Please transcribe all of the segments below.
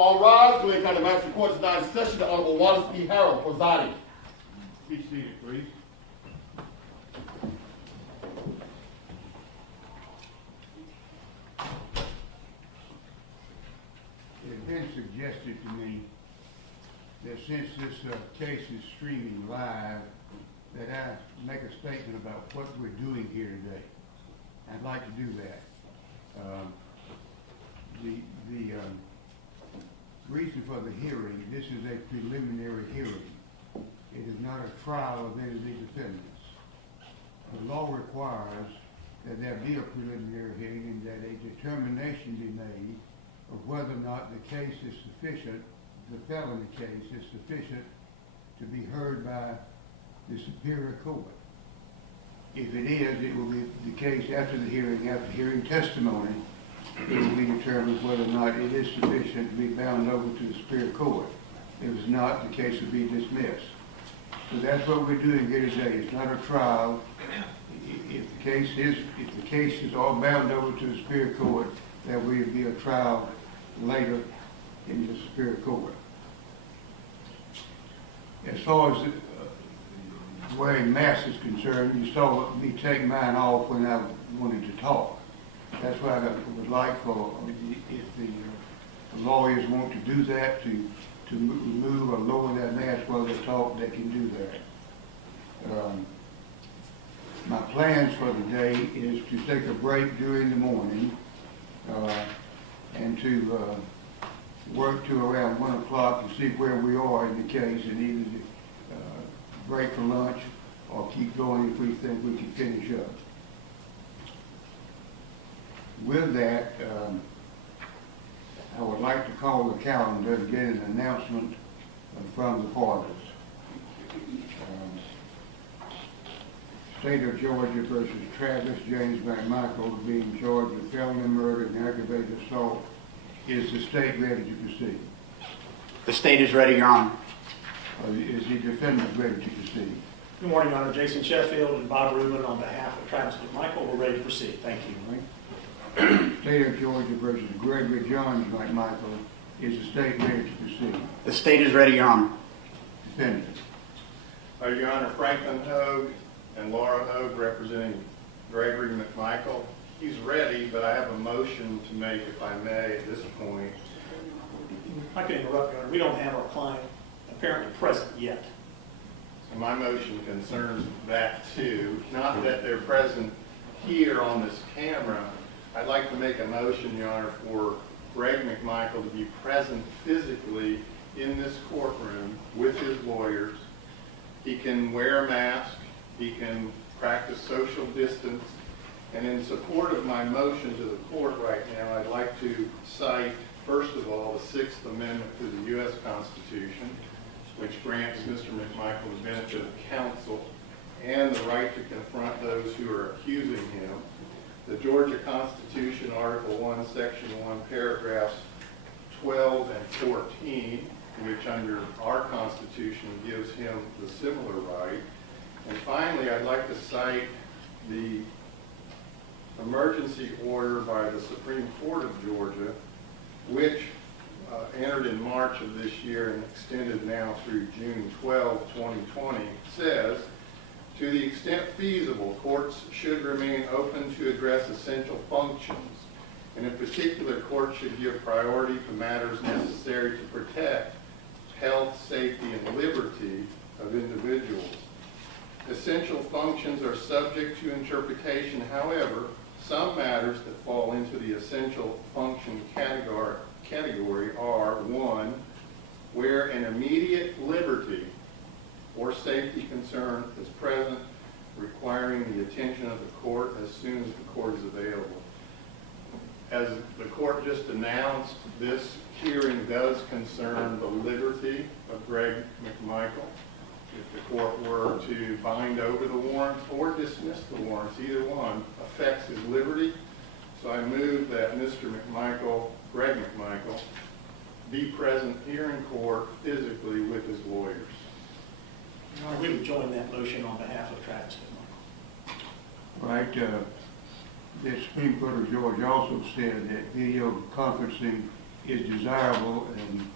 All rise. Glynn County Magistrate Court is now in session. The Honorable Wallace E. Harrell presiding. Be seated, please. It has been suggested to me that since this case is streaming live, that I make a statement about what we're doing here today. I'd like to do that. The reason for the hearing, this is a preliminary hearing. It is not a trial of any of the defendants. The law requires that there be a preliminary hearing and that a determination be made of whether or not the case is sufficient, the felony case is sufficient to be heard by the Superior Court. If it is, it will be the case after the hearing, after hearing testimony, it will be determined whether or not it is sufficient to be bound over to the Superior Court. If it's not, the case will be dismissed. So that's what we're doing here today. It's not a trial. If the case is all bound over to the Superior Court, there will be a trial later in the Superior Court. As far as wearing masks is concerned, you saw me take mine off when I wanted to talk. That's why I would like for, if the lawyers want to do that, to remove or lower that mask while they talk, they can do that. My plans for the day is to take a break during the morning and to work to around 1 o'clock to see where we are in the case and either break for lunch or keep going if we think we can finish up. With that, I would like to call the calendar and get an announcement from the parties. State of Georgia versus Travis James McMichael being charged with felony murder and aggravated assault. Is the state ready to proceed? The state is ready, Your Honor. Is the defendant ready to proceed? Good morning, Your Honor. Jason Sheffield and Bob Rubin on behalf of Travis McMichael. We're ready to proceed. Thank you. State of Georgia versus Gregory McMichael. Is the state ready to proceed? The state is ready, Your Honor. Defendant. Your Honor, Franklin Hogue and Laura Hogue representing Gregory McMichael. He's ready, but I have a motion to make, if I may, at this point. I can interrupt, Your Honor. We don't have our client apparently present yet. So my motion concerns that too. Not that they're present here on this camera. I'd like to make a motion, Your Honor, for Greg McMichael to be present physically in this courtroom with his lawyers. He can wear a mask. He can practice social distance. And in support of my motion to the court right now, I'd like to cite, first of all, the Sixth Amendment to the U.S. Constitution, which grants Mr. McMichael the benefit of counsel and the right to confront those who are accusing him. The Georgia Constitution, Article 1, Section 1, paragraphs 12 and 14, which under our Constitution gives him the similar right. And finally, I'd like to cite the emergency order by the Supreme Court of Georgia, which entered in March of this year and extended now through June 12, 2020, says, to the extent feasible, courts should remain open to address essential functions. And in particular, courts should give priority to matters necessary to protect health, safety, and liberty of individuals. Essential functions are subject to interpretation. However, some matters that fall into the essential function category are, 1, where an immediate liberty or safety concern is present, requiring the attention of the court as soon as the court is available. As the court just announced, this hearing does concern the liberty of Greg McMichael. If the court were to bind over the warrants or dismiss the warrants, either one affects his liberty. So I move that Mr. McMichael, Greg McMichael, be present here in court physically with his lawyers. Your Honor, we would join that motion on behalf of Travis McMichael. Right. The Supreme Court of Georgia also said that video conferencing is desirable and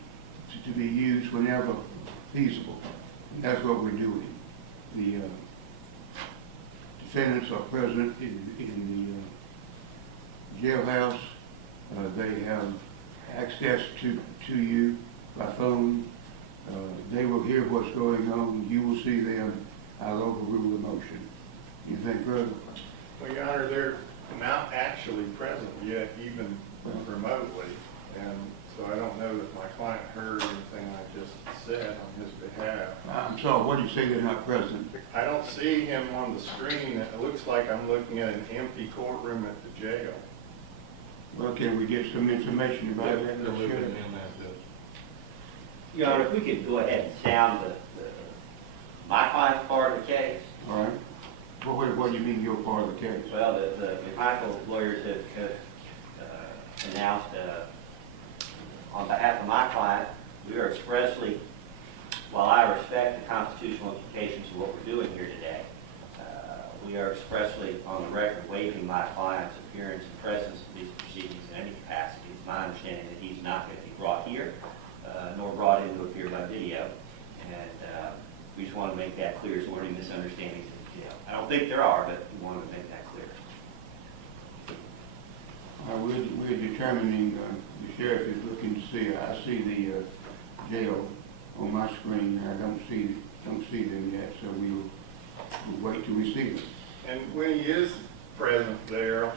to be used whenever feasible. And that's what we're doing. The defendants are present in the jailhouse. They have access to you by phone. They will hear what's going on. You will see them. I'll overrule the motion. You think, Greg? Well, Your Honor, they're not actually present yet, even remotely. And so I don't know that my client heard anything I just said on his behalf. I'm sorry, what did you say they're not present? I don't see him on the screen. It looks like I'm looking at an empty courtroom at the jail. Well, can we get some information about that? Your Honor, if we could go ahead and sound my client's part of the case. All right. What do you mean your part of the case? Well, the McMichael lawyers have announced on behalf of my client, we are expressly, while I respect the constitutional implications of what we're doing here today, we are expressly on the record waiving my client's appearance and presence in these proceedings in any capacity. It's my understanding that he's not going to be brought here, nor brought in to appear by video. And we just want to make that clear so there are any misunderstandings in the jail. I don't think there are, but we want to make that clear. We're determining, the sheriff is looking to see, I see the jail on my screen. I don't see them yet, so we'll wait till we see them. And when he is present there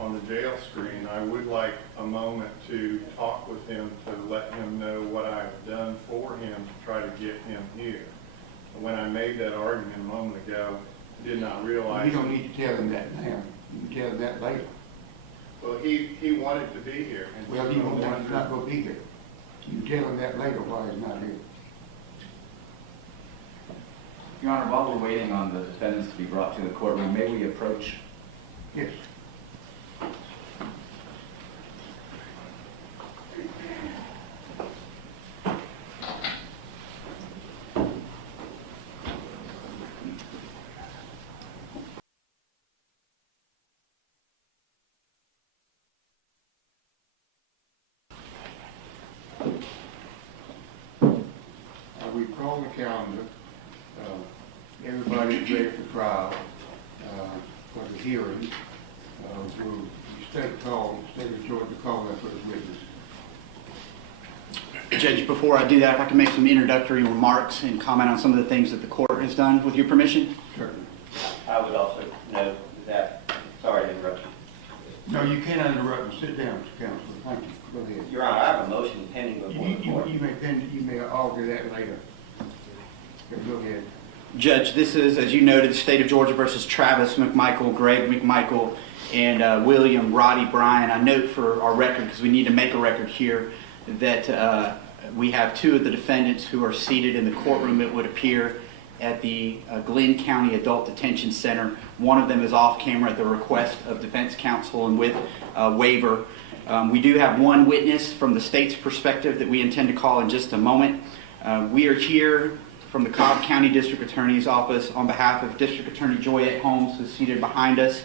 on the jail screen, I would like a moment to talk with him to let him know what I've done for him to try to get him here. When I made that argument a moment ago, I did not realize... You don't need to tell him that now. You can tell him that later. Well, he wanted to be here. And Well, he's not going to be here. You tell him that later why he's not here. Your Honor, while we're waiting on the defendants to be brought to the courtroom, may we approach? Yes. We call the calendar. Everybody's ready for trial, for the hearing. Will the state of Georgia call that first witness? Judge, before I do that, if I can make some introductory remarks and comment on some of the things that the court has done, with your permission? Certainly. I would also note that, sorry to interrupt you. No, you cannot interrupt and sit down, Mr. Counselor. Thank you. Go ahead. Your Honor, I have a motion pending before the court. You may argue that later. Go ahead. Judge, this is, as you noted, the state of Georgia versus Travis McMichael, Greg McMichael, and William Roddie Bryan. I note for our record, because we need to make a record here, that we have two of the defendants who are seated in the courtroom, it would appear, at the Glynn County Adult Detention Center. One of them is off camera at the request of defense counsel and with waiver. We do have one witness from the state's perspective that we intend to call in just a moment. We are here from the Cobb County District Attorney's Office on behalf of District Attorney Joyette Holmes, who's seated behind us.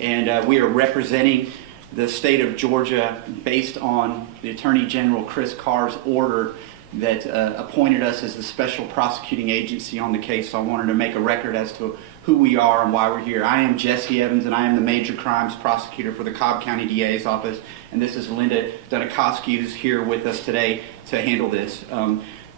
And we are representing the state of Georgia based on the Attorney General Chris Carr's order that appointed us as the special prosecuting agency on the case. So I wanted to make a record as to who we are and why we're here. I am Jesse Evans, and I am the major crimes prosecutor for the Cobb County DA's office. And this is Linda Dunikoski, who's here with us today to handle this.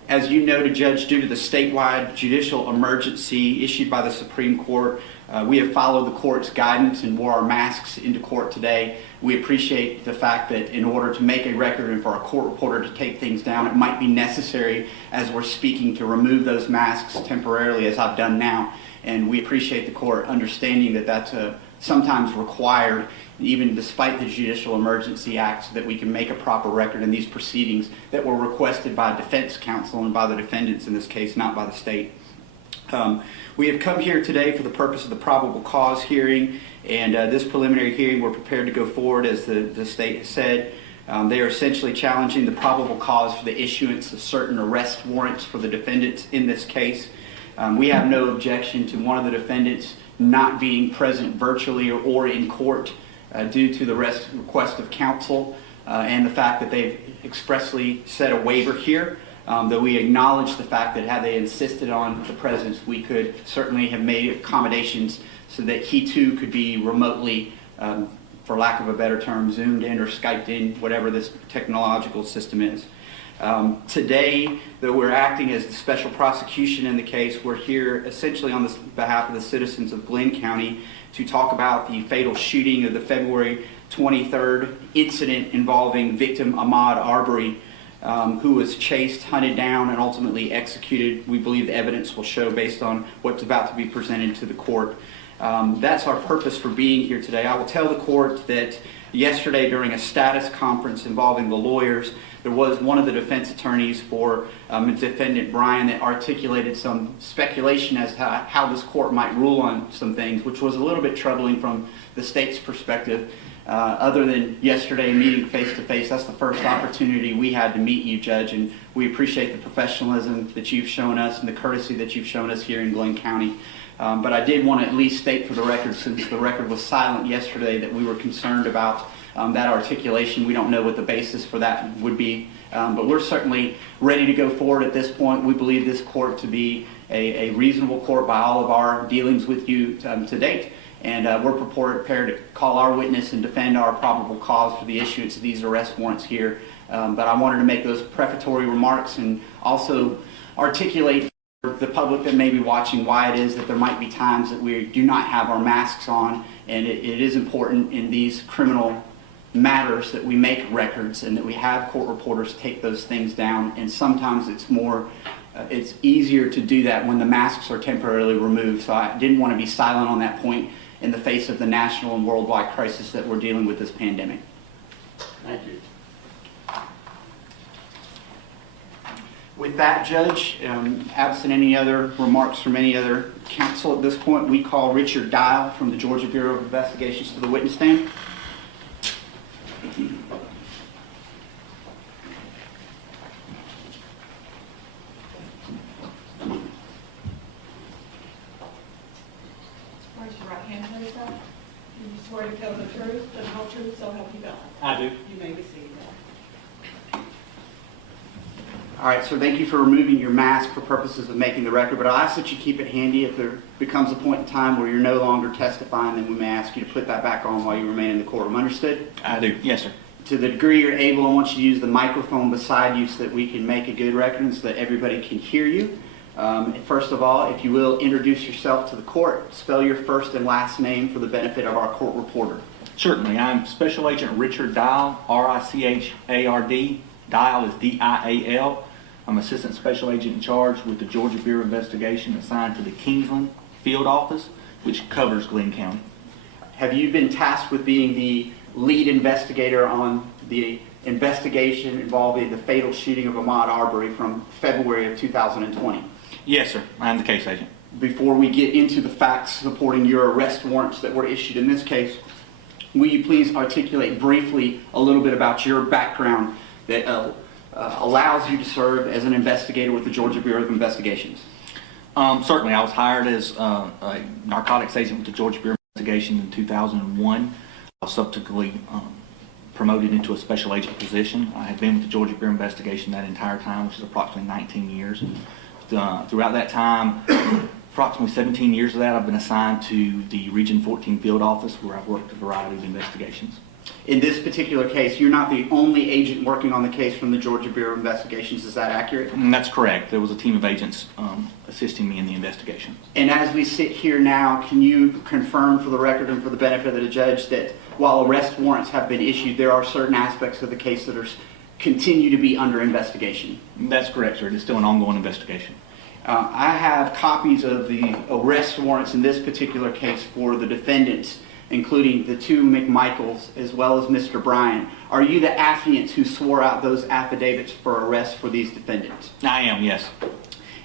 As you noted, Judge, due to the statewide judicial emergency issued by the Supreme Court, we have followed the court's guidance and wore our masks into court today. We appreciate the fact that in order to make a record and for a court reporter to take things down, it might be necessary as we're speaking to remove those masks temporarily, as I've done now. And we appreciate the court understanding that that's sometimes required, even despite the Judicial Emergency Act, so that we can make a proper record in these proceedings that were requested by defense counsel and by the defendants in this case, not by the state. We have come here today for the purpose of the probable cause hearing, and this preliminary hearing we're prepared to go forward, as the state has said. They are essentially challenging the probable cause for the issuance of certain arrest warrants for the defendants in this case. We have no objection to one of the defendants not being present virtually or in court due to the request of counsel and the fact that they've expressly said a waiver here, though we acknowledge the fact that had they insisted on the presence, we could certainly have made accommodations so that he too could be remotely, for lack of a better term, Zoomed in or Skyped in, whatever this technological system is. Today, though we're acting as the special prosecution in the case, we're here essentially on behalf of the citizens of Glynn County to talk about the fatal shooting of the February 23rd incident involving victim Ahmaud Arbery, who was chased, hunted down, and ultimately executed. We believe the evidence will show based on what's about to be presented to the court. That's our purpose for being here today. I will tell the court that yesterday during a status conference involving the lawyers, there was one of the defense attorneys for defendant Bryan that articulated some speculation as to how this court might rule on some things, which was a little bit troubling from the state's perspective. Other than yesterday meeting face-to-face, that's the first opportunity we had to meet you, Judge, and we appreciate the professionalism that you've shown us and the courtesy that you've shown us here in Glynn County. But I did want to at least state for the record, since the record was silent yesterday, that we were concerned about that articulation. We don't know what the basis for that would be, but we're certainly ready to go forward at this point. We believe this court to be a reasonable court by all of our dealings with you to date, and we're prepared to call our witness and defend our probable cause for the issuance of these arrest warrants here. But I wanted to make those prefatory remarks and also articulate for the public that may be watching why it is that there might be times that we do not have our masks on, and it is important in these criminal matters that we make records and that we have court reporters take those things down, and sometimes it's easier to do that when the masks are temporarily removed. So I didn't want to be silent on that point in the face of the national and worldwide crisis that we're dealing with this pandemic. Thank you. With that, Judge, absent any other remarks from any other counsel at this point, we call Richard Dial from the Georgia Bureau of Investigations to the witness stand. Raise your right hand, please, sir. Do you swear to tell the truth, the whole truth, so help you God? I do. You may be seated. All right, so thank you for removing your mask for purposes of making the record, but I'll ask that you keep it handy. If there becomes a point in time where you're no longer testifying, then we may ask you to put that back on while you remain in the courtroom. Understood? I do. Yes, sir. To the degree you're able, I want you to use the microphone beside you so that we can make a good record and so that everybody can hear you. First of all, if you will, introduce yourself to the court. Spell your first and last name for the benefit of our court reporter. Certainly. I'm Special Agent Richard Dial, R-I-C-H-A-R-D. Dial is D-I-A-L. I'm Assistant Special Agent in charge with the Georgia Bureau of Investigation assigned to the Kingsland Field Office, which covers Glynn County. Have you been tasked with being the lead investigator on the investigation involving the fatal shooting of Ahmaud Arbery from February of 2020? Yes, sir. I'm the case agent. Before we get into the facts supporting your arrest warrants that were issued in this case, will you please articulate briefly a little bit about your background that allows you to serve as an investigator with the Georgia Bureau of Investigations? Certainly. I was hired as a narcotics agent with the Georgia Bureau of Investigation in 2001. I was subsequently promoted into a special agent position. I had been with the Georgia Bureau of Investigation that entire time, which is approximately 19 years. Throughout that time, approximately 17 years of that, I've been assigned to the Region 14 Field Office, where I've worked a variety of investigations. In this particular case, you're not the only agent working on the case from the Georgia Bureau of Investigations. Is that accurate? That's correct. There was a team of agents assisting me in the investigation. And as we sit here now, can you confirm for the record and for the benefit of the judge that while arrest warrants have been issued, there are certain aspects of the case that continue to be under investigation? That's correct, sir. It is still an ongoing investigation. I have copies of the arrest warrants in this particular case for the defendants, including the two McMichaels as well as Mr. Bryan. Are you the affiants who swore out those affidavits for arrest for these defendants? I am, yes.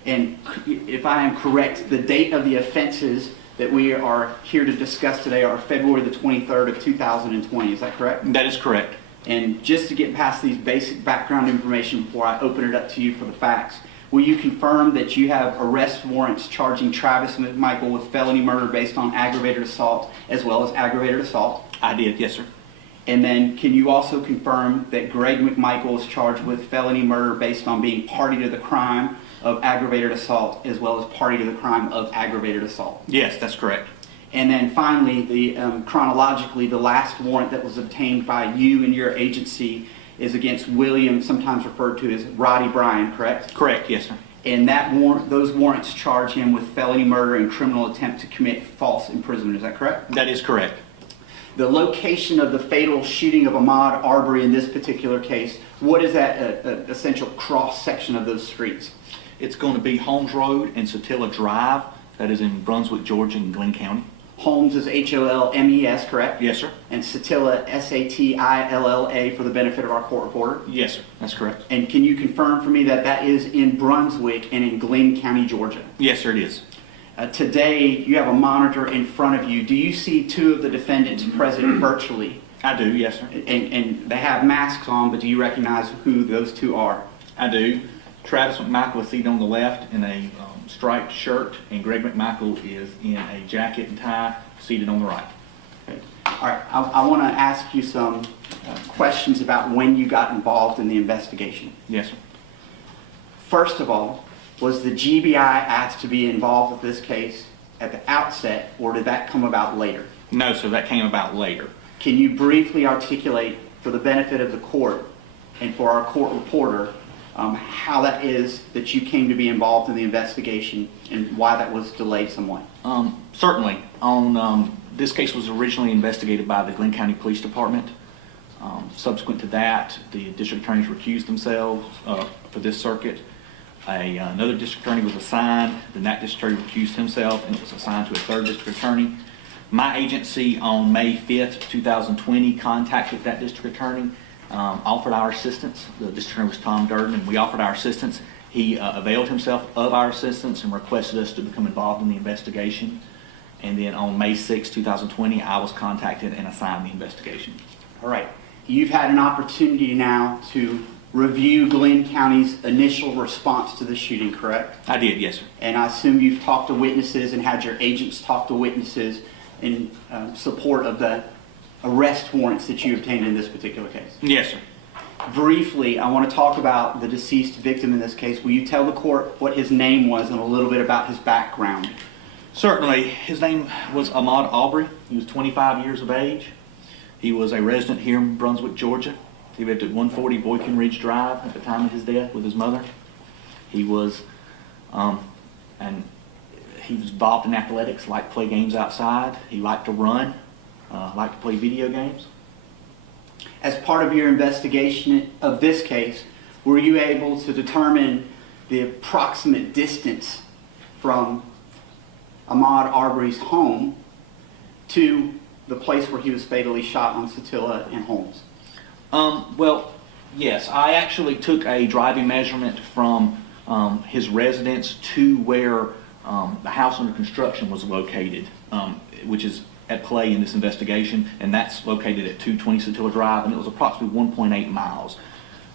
And if I am correct, the date of the offenses that we are here to discuss today are February the 23rd of 2020. Is that correct? That is correct. And just to get past these basic background information before I open it up to you for the facts, will you confirm that you have arrest warrants charging Travis McMichael with felony murder based on aggravated assault as well as aggravated assault? I did, yes, sir. And then can you also confirm that Greg McMichael is charged with felony murder based on being party to the crime of aggravated assault as well as party to the crime of aggravated assault? Yes, that's correct. And then finally, chronologically, the last warrant that was obtained by you and your agency is against William, sometimes referred to as Roddie Bryan, correct? Correct, yes, sir. And those warrants charge him with felony murder and criminal attempt to commit false imprisonment. Is that correct? That is correct. The location of the fatal shooting of Ahmaud Arbery in this particular case, what is that essential cross-section of those streets? It's going to be Holmes Road and Satilla Drive. That is in Brunswick, Georgia, in Glynn County. Holmes is Holmes, correct? Yes, sir. And Satilla, Satilla, for the benefit of our court reporter? Yes, sir. That's correct. And can you confirm for me that that is in Brunswick and in Glynn County, Georgia? Yes, sir, it is. Today, you have a monitor in front of you. Do you see two of the defendants present virtually? I do, yes, sir. And they have masks on, but do you recognize who those two are? I do. Travis McMichael is seated on the left in a striped shirt, and Greg McMichael is in a jacket and tie, seated on the right. Okay. All right, I want to ask you some questions about when you got involved in the investigation. Yes, sir. First of all, was the GBI asked to be involved with this case at the outset, or did that come about later? No, sir, that came about later. Can you briefly articulate, for the benefit of the court and for our court reporter, how that is that you came to be involved in the investigation and why that was delayed somewhat? Certainly. This case was originally investigated by the Glynn County Police Department. Subsequent to that, the district attorneys recused themselves for this circuit. Another district attorney was assigned, then that district attorney recused himself and it was assigned to a third district attorney. My agency on May 5th, 2020 contacted that district attorney, offered our assistance. The district attorney was Tom Durden, and we offered our assistance. He availed himself of our assistance and requested us to become involved in the investigation. And then on May 6, 2020, I was contacted and assigned the investigation. All right. You've had an opportunity now to review Glynn County's initial response to the shooting, correct? I did, yes, sir. And I assume you've talked to witnesses and had your agents talk to witnesses in support of the arrest warrants that you obtained in this particular case. Yes, sir. Briefly, I want to talk about the deceased victim in this case. Will you tell the court what his name was and a little bit about his background? Certainly. His name was Ahmaud Arbery. He was 25 years of age. He was a resident here in Brunswick, Georgia. He lived at 140 Boykin Ridge Drive at the time of his death with his mother. He was, he was involved in athletics, liked to play games outside. He liked to run, liked to play video games. As part of your investigation of this case, were you able to determine the approximate distance from Ahmaud Arbery's home to the place where he was fatally shot on Satilla and Holmes? Well, yes. I actually took a driving measurement from his residence to where the house under construction was located, which is at play in this investigation, and that's located at 220 Satilla Drive, and it was approximately 1.8 miles.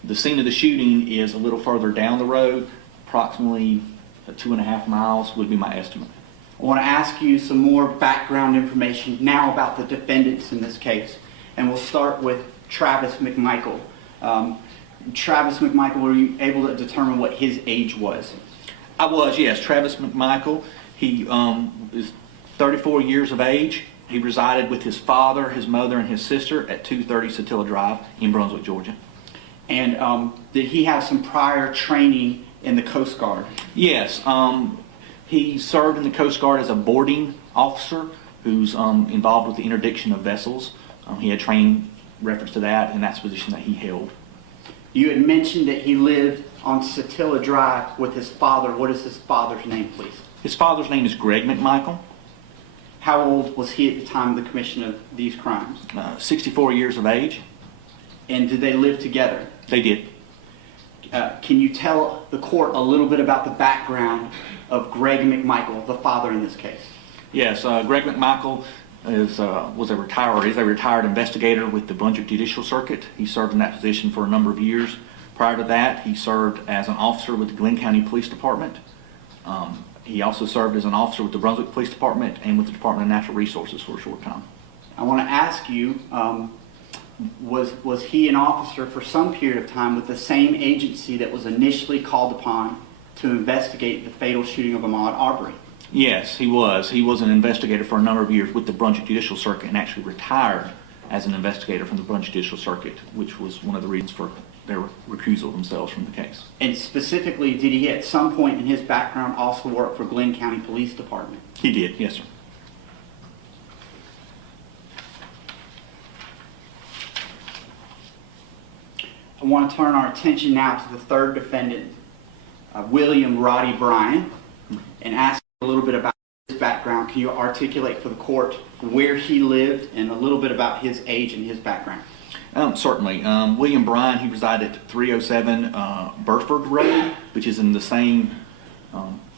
The scene of the shooting is a little further down the road, approximately 2.5 miles would be my estimate. I want to ask you some more background information now about the defendants in this case, and we'll start with Travis McMichael. Travis McMichael, were you able to determine what his age was? I was, yes. Travis McMichael, he is 34 years of age. He resided with his father, his mother, and his sister at 230 Satilla Drive in Brunswick, Georgia. And did he have some prior training in the Coast Guard? Yes. He served in the Coast Guard as a boarding officer who's involved with the interdiction of vessels. He had training reference to that, and that's the position that he held. You had mentioned that he lived on Satilla Drive with his father. What is his father's name, please? His father's name is Greg McMichael. How old was he at the time of the commission of these crimes? 64 years of age. And did they live together? They did. Can you tell the court a little bit about the background of Greg McMichael, the father in this case? Yes, Greg McMichael is a retired investigator with the Brunswick Judicial Circuit. He served in that position for a number of years. Prior to that, he served as an officer with the Glynn County Police Department. He also served as an officer with the Brunswick Police Department and with the Department of Natural Resources for a short time. I want to ask you, was he an officer for some period of time with the same agency that was initially called upon to investigate the fatal shooting of Ahmaud Arbery? Yes, he was. He was an investigator for a number of years with the Brunswick Judicial Circuit and actually retired as an investigator from the Brunswick Judicial Circuit, which was one of the reasons for their recusal themselves from the case. And specifically, did he at some point in his background also work for Glynn County Police Department? He did, yes, sir. I want to turn our attention now to the third defendant, William Roddie Bryan, and ask a little bit about his background. Can you articulate for the court where he lived and a little bit about his age and his background? Certainly. William Bryan, he resided at 307 Burford Road, which is in the same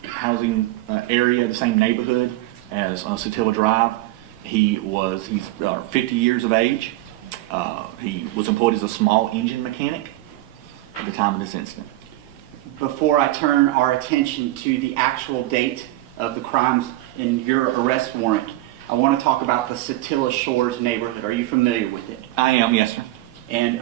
housing area, the same neighborhood as Satilla Drive. He's 50 years of age. He was employed as a small engine mechanic at the time of this incident. Before I turn our attention to the actual date of the crimes in your arrest warrant, I want to talk about the Satilla Shores neighborhood. Are you familiar with it? I am, yes, sir. And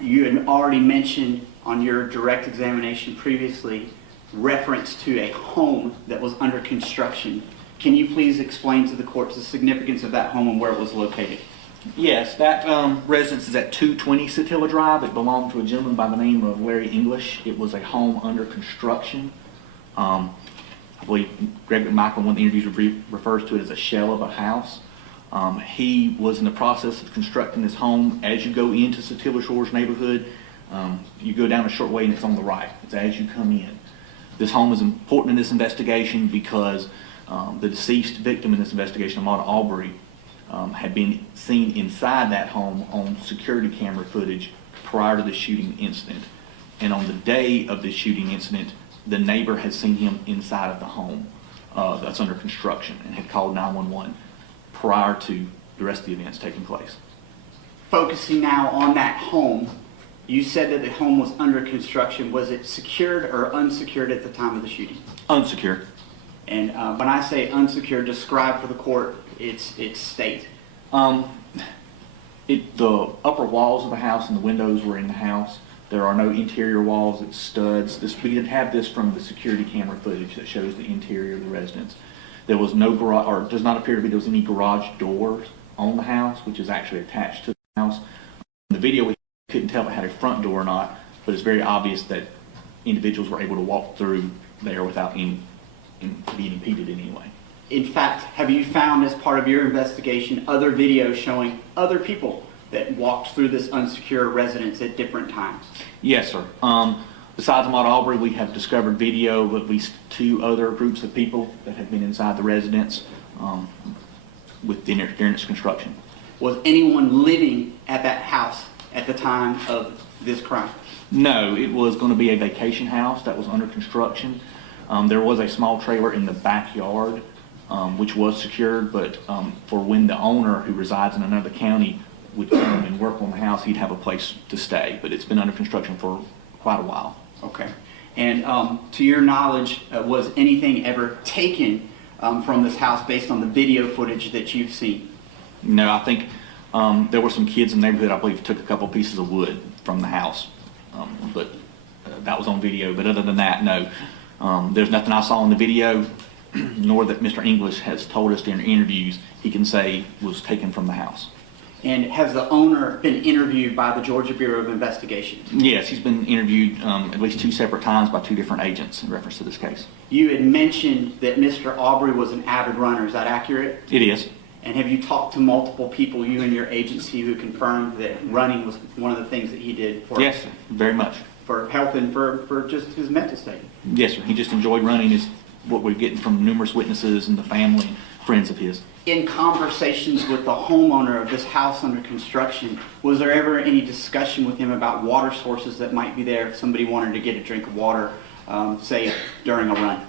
you had already mentioned on your direct examination previously reference to a home that was under construction. Can you please explain to the court the significance of that home and where it was located? Yes, that residence is at 220 Satilla Drive. It belonged to a gentleman by the name of Larry English. It was a home under construction. I believe Gregory McMichael in one of the interviews refers to it as a shell of a house. He was in the process of constructing this home. As you go into Satilla Shores neighborhood, you go down a short way and it's on the right. It's as you come in. This home is important in this investigation because the deceased victim in this investigation, Ahmaud Arbery, had been seen inside that home on security camera footage prior to the shooting incident. And on the day of the shooting incident, the neighbor had seen him inside of the home that's under construction and had called 911 prior to the rest of the events taking place. Focusing now on that home, you said that the home was under construction. Was it secured or unsecured at the time of the shooting? Unsecured. And when I say unsecured, describe for the court its state. The upper walls of the house and the windows were in the house. There are no interior walls, it's studs. We did have this from the security camera footage that shows the interior of the residence. There was no garage, or it does not appear to be there was any garage doors on the house, which is actually attached to the house. In the video, we couldn't tell if it had a front door or not, but it's very obvious that individuals were able to walk through there without being impeded in any way. In fact, have you found as part of your investigation other videos showing other people that walked through this unsecure residence at different times? Yes, sir. Besides Ahmaud Arbery, we have discovered video of at least 2 other groups of people that have been inside the residence with the interference construction. Was anyone living at that house at the time of this crime? No, it was going to be a vacation house that was under construction. There was a small trailer in the backyard, which was secured, but for when the owner, who resides in another county, would come and work on the house, he'd have a place to stay. But it's been under construction for quite a while. Okay. And to your knowledge, was anything ever taken from this house based on the video footage that you've seen? No, I think there were some kids in the neighborhood, I believe, took a couple pieces of wood from the house. But that was on video. But other than that, no. There's nothing I saw in the video, nor that Mr. English has told us during interviews he can say was taken from the house. And has the owner been interviewed by the Georgia Bureau of Investigation? Yes, he's been interviewed at least 2 separate times by 2 different agents in reference to this case. You had mentioned that Mr. Arbery was an avid runner. Is that accurate? It is. And have you talked to multiple people, you and your agency, who confirmed that running was one of the things that he did for, yes, sir, very much. For health and for just his mental state? Yes, sir. He just enjoyed running, is what we're getting from numerous witnesses and the family and friends of his. In conversations with the homeowner of this house under construction, was there ever any discussion with him about water sources that might be there if somebody wanted to get a drink of water, say, during a run?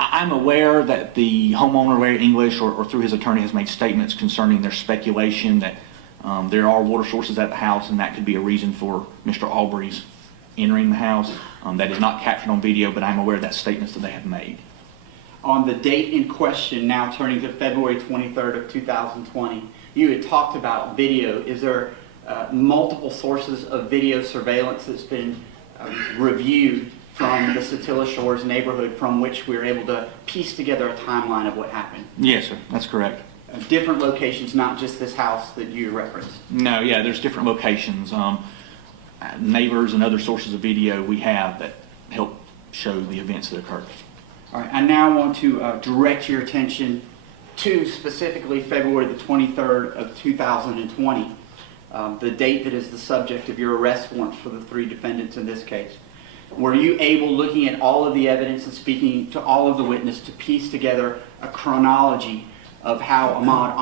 I'm aware that the homeowner, Larry English, or through his attorney, has made statements concerning their speculation that there are water sources at the house, and that could be a reason for Mr. Arbery's entering the house. That is not captured on video, but I'm aware of that statements that they have made. On the date in question, now turning to February 23rd of 2020, you had talked about video. Is there multiple sources of video surveillance that's been reviewed from the Satilla Shores neighborhood, from which we were able to piece together a timeline of what happened. Yes, sir. That's correct. Different locations, not just this house that you referenced. No, yeah, there's different locations. Neighbors and other sources of video we have that help show the events that occurred. All right, I now want to direct your attention to specifically February the 23rd of 2020, the date that is the subject of your arrest warrant for the 3 defendants in this case. Were you able, looking at all of the evidence and speaking to all of the witnesses, to piece together a chronology of how Ahmaud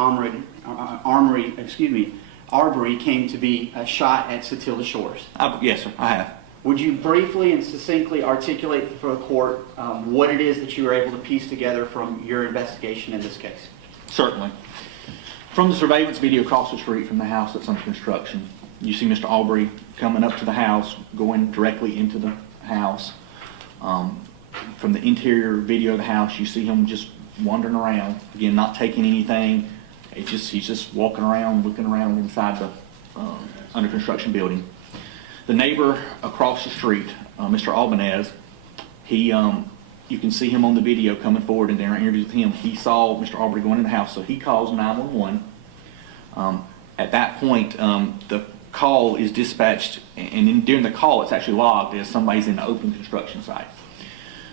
Arbery came to be shot at Satilla Shores? Yes, sir, I have. Would you briefly and succinctly articulate for the court what it is that you were able to piece together from your investigation in this case? Certainly. From the surveillance video across the street from the house that's under construction, you see Mr. Arbery coming up to the house, going directly into the house. From the interior video of the house, you see him just wandering around, again, not taking anything. He's just walking around, looking around inside the under construction building. The neighbor across the street, Mr. Albanez, you can see him on the video coming forward, and there are interviews with him. He saw Mr. Arbery going in the house, so he calls 911. At that point, the call is dispatched, and during the call, it's actually logged as somebody's in the open construction site.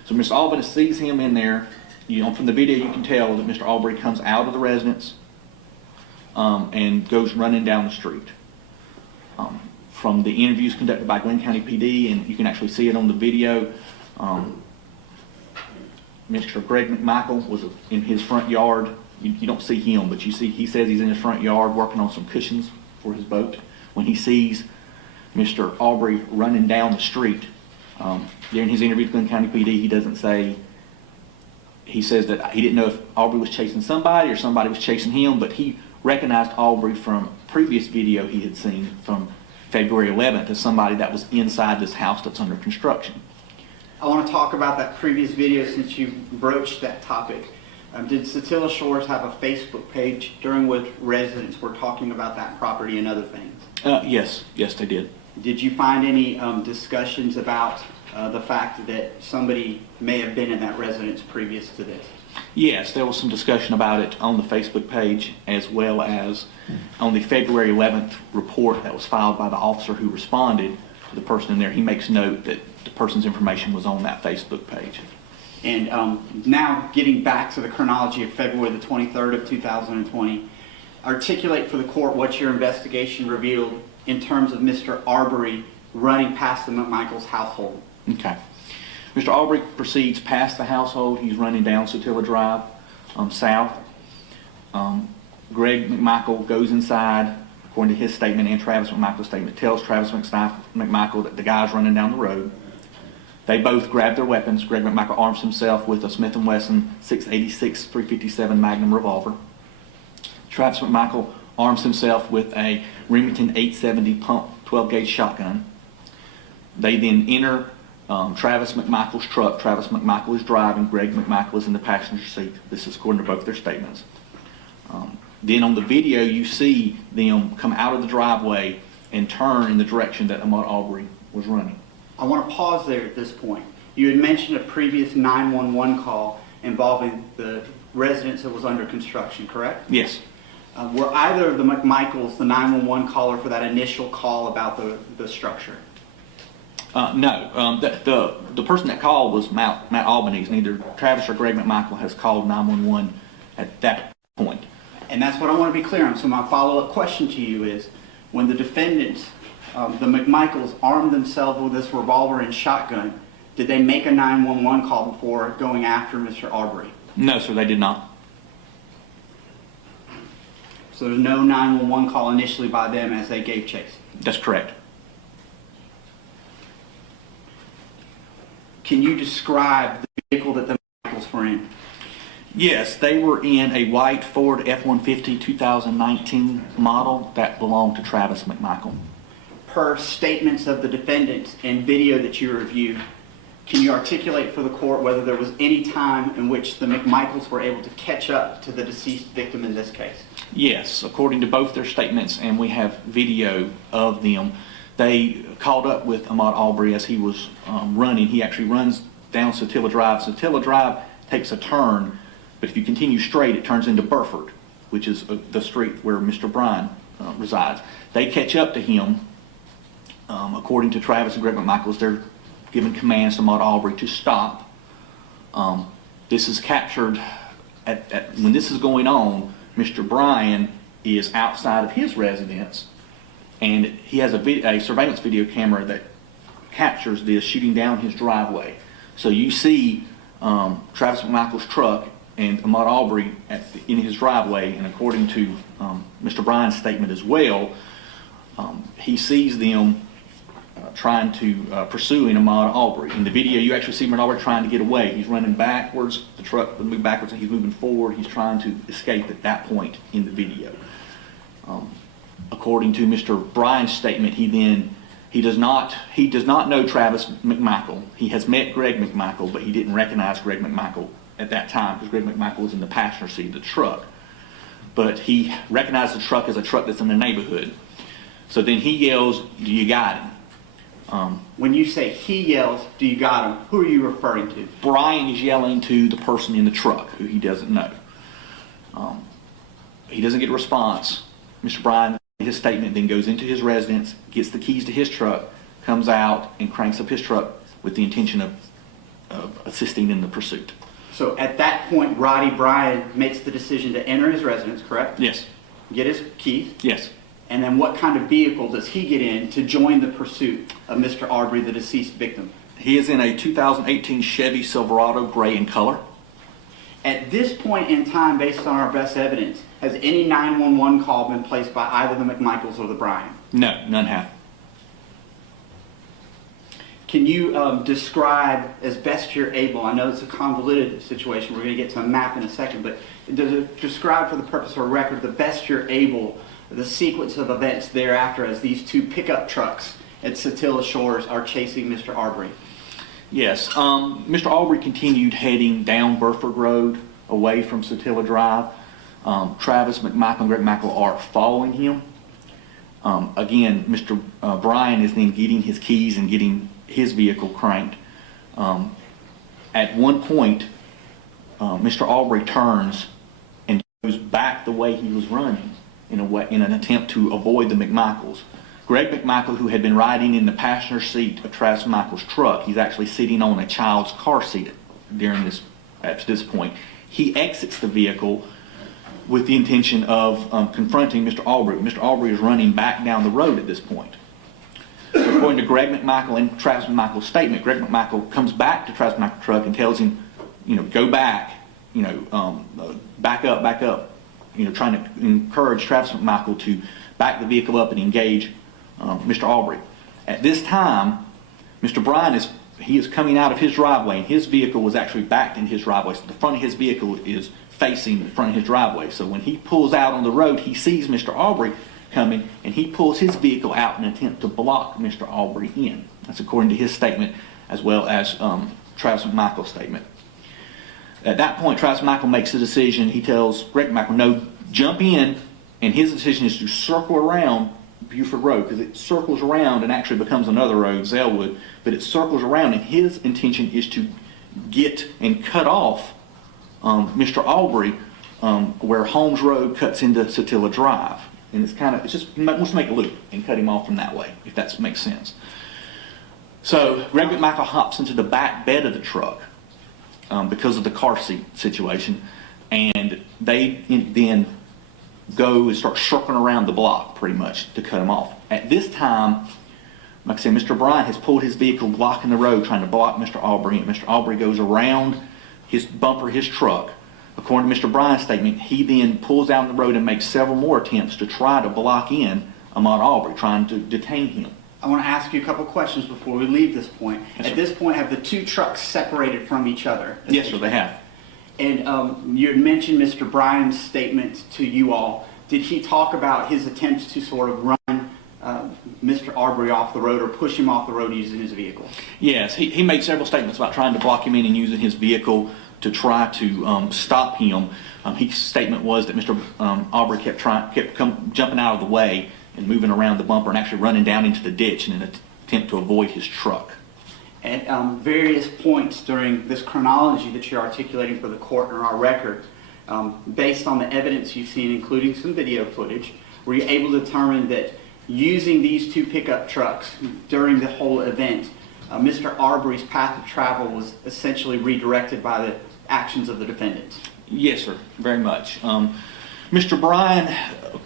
So Mr. Albanez sees him in there. From the video, you can tell that Mr. Arbery comes out of the residence and goes running down the street. From the interviews conducted by Glynn County PD, and you can actually see it on the video, Mr. Greg McMichael was in his front yard. You don't see him, but you see he says he's in his front yard working on some cushions for his boat. When he sees Mr. Arbery running down the street, during his interview with Glynn County PD, he doesn't say, he says that he didn't know if Arbery was chasing somebody or somebody was chasing him, but he recognized Arbery from previous video he had seen from February 11th as somebody that was inside this house that's under construction. I want to talk about that previous video since you broached that topic. Did Satilla Shores have a Facebook page during which residents were talking about that property and other things? Yes, they did. Did you find any discussions about the fact that somebody may have been in that residence previous to this? Yes, there was some discussion about it on the Facebook page, as well as on the February 11th report that was filed by the officer who responded to the person in there. He makes note that the person's information was on that Facebook page. And now getting back to the chronology of February the 23rd of 2020, articulate for the court what your investigation revealed in terms of Mr. Arbery running past the McMichael's household. Okay. Mr. Arbery proceeds past the household. He's running down Satilla Drive south. Greg McMichael goes inside, according to his statement and Travis McMichael's statement, tells Travis McMichael that the guy's running down the road. They both grab their weapons. Greg McMichael arms himself with a Smith & Wesson 686 .357 Magnum revolver. Travis McMichael arms himself with a Remington 870 pump 12-gauge shotgun. They then enter Travis McMichael's truck. Travis McMichael is driving. Greg McMichael is in the passenger seat. This is according to both their statements. Then on the video, you see them come out of the driveway and turn in the direction that Ahmaud Arbery was running. I want to pause there at this point. You had mentioned a previous 911 call involving the residence that was under construction, correct? Yes. Were either of the McMichaels the 911 caller for that initial call about the structure? No. The person that called was Matt Albanese. Neither Travis or Greg McMichael has called 911 at that point. And that's what I want to be clear on. So my follow-up question to you is, when the defendants, the McMichaels, armed themselves with this revolver and shotgun, did they make a 911 call before going after Mr. Arbery? No, sir, they did not. So there's no 911 call initially by them as they gave chase? That's correct. Can you describe the vehicle that the McMichaels were in? Yes, they were in a white Ford F-150 2019 model that belonged to Travis McMichael. Per statements of the defendants and video that you reviewed, Can you articulate for the court whether there was any time in which the McMichaels were able to catch up to the deceased victim in this case? Yes, according to both their statements, and we have video of them, they caught up with Ahmaud Arbery as he was running. He actually runs down Satilla Drive. Satilla Drive takes a turn, but if you continue straight, it turns into Burford, which is the street where Mr. Bryan resides. They catch up to him. According to Travis and Greg McMichael, they're giving commands to Ahmaud Arbery to stop. This is captured when this is going on. Mr. Bryan is outside of his residence, and he has a surveillance video camera that captures this shooting down his driveway. So you see Travis McMichael's truck and Ahmaud Arbery in his driveway, and according to Mr. Bryan's statement as well, he sees them trying to pursuing Ahmaud Arbery. In the video, you actually see Ahmaud Arbery trying to get away. He's running backwards. The truck would move backwards, and he's moving forward. He's trying to escape at that point in the video. According to Mr. Bryan's statement, he does not know Travis McMichael. He has met Greg McMichael, but he didn't recognize Greg McMichael at that time because Greg McMichael was in the passenger seat of the truck. But he recognized the truck as a truck that's in the neighborhood. So then he yells, "Do you got him?" When you say he yells, "Do you got him?" who are you referring to? Bryan is yelling to the person in the truck who he doesn't know. He doesn't get a response. Mr. Bryan, his statement, then goes into his residence, gets the keys to his truck, comes out and cranks up his truck with the intention of assisting in the pursuit. So at that point, Roddie Bryan makes the decision to enter his residence, correct? Yes. Get his keys? Yes. And then what kind of vehicle does he get in to join the pursuit of Mr. Arbery, the deceased victim? He is in a 2018 Chevy Silverado, gray in color. At this point in time, based on our best evidence, has any 911 call been placed by either the McMichaels or the Bryan? No, none have. Can you describe as best you're able, I know it's a convoluted situation, we're going to get to a map in a second, but describe for the purpose of a record the best you're able, the sequence of events thereafter as these two pickup trucks at Satilla Shores are chasing Mr. Arbery. Yes. Mr. Arbery continued heading down Burford Road away from Satilla Drive. Travis McMichael and Greg McMichael are following him. Again, Mr. Bryan is then getting his keys and getting his vehicle cranked. At one point, Mr. Arbery turns and goes back the way he was running in an attempt to avoid the McMichaels. Greg McMichael, who had been riding in the passenger seat of Travis McMichael's truck, he's actually sitting on a child's car seat at this point. He exits the vehicle with the intention of confronting Mr. Arbery. Mr. Arbery is running back down the road at this point. So according to Greg McMichael and Travis McMichael's statement, Greg McMichael comes back to Travis McMichael's truck and tells him, go back, back up, trying to encourage Travis McMichael to back the vehicle up and engage Mr. Arbery. At this time, Mr. Bryan is coming out of his driveway, and his vehicle was actually backed in his driveway. So the front of his vehicle is facing the front of his driveway. So when he pulls out on the road, he sees Mr. Arbery coming, and he pulls his vehicle out in an attempt to block Mr. Arbery in. That's according to his statement, as well as Travis McMichael's statement. At that point, Travis McMichael makes a decision. He tells Greg McMichael, no, jump in, and his decision is to circle around Buford Road, because it circles around and actually becomes another road, Zellwood, but it circles around, and his intention is to get and cut off Mr. Arbery where Holmes Road cuts into Satilla Drive. And it's just wants to make a loop and cut him off from that way, if that makes sense. So Greg McMichael hops into the back bed of the truck because of the car seat situation, and they then go and start circling around the block pretty much to cut him off. At this time, like I said, Mr. Bryan has pulled his vehicle blocking the road trying to block Mr. Arbery, and Mr. Arbery goes around his bumper, his truck. According to Mr. Bryan's statement, he then pulls down the road and makes several more attempts to try to block in Ahmaud Arbery, trying to detain him. I want to ask you a couple questions before we leave this point. Yes, At sir. this point, have the two trucks separated from each other? Yes, sir, they have. And you had mentioned Mr. Bryan's statement to you all. Did he talk about his attempts to sort of run Mr. Arbery off the road or push him off the road using his vehicle? Yes, he made several statements about trying to block him in and using his vehicle to try to stop him. His statement was that Mr. Arbery kept jumping out of the way and moving around the bumper and actually running down into the ditch in an attempt to avoid his truck. At various points during this chronology that you're articulating for the court and our record, based on the evidence you've seen, including some video footage, were you able to determine that using these two pickup trucks during the whole event, Mr. Arbery's path of travel was essentially redirected by the actions of the defendant? Yes, sir, very much. Mr. Bryan,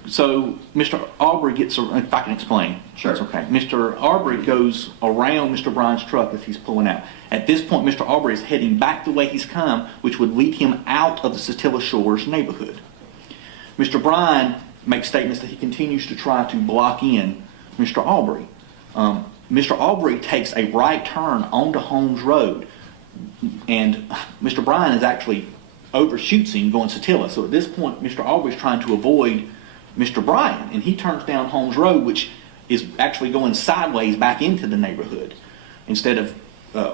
so Mr. Arbery gets, if I can explain. Sure. That's okay. Mr. Arbery goes around Mr. Bryan's truck as he's pulling out. At this point, Mr. Arbery is heading back the way he's come, which would lead him out of the Satilla Shores neighborhood. Mr. Bryan makes statements that he continues to try to block in Mr. Arbery. Mr. Arbery takes a right turn onto Holmes Road, and Mr. Bryan is actually overshoots him going Satilla. So at this point, Mr. Arbery is trying to avoid Mr. Bryan, and he turns down Holmes Road, which is actually going sideways back into the neighborhood instead of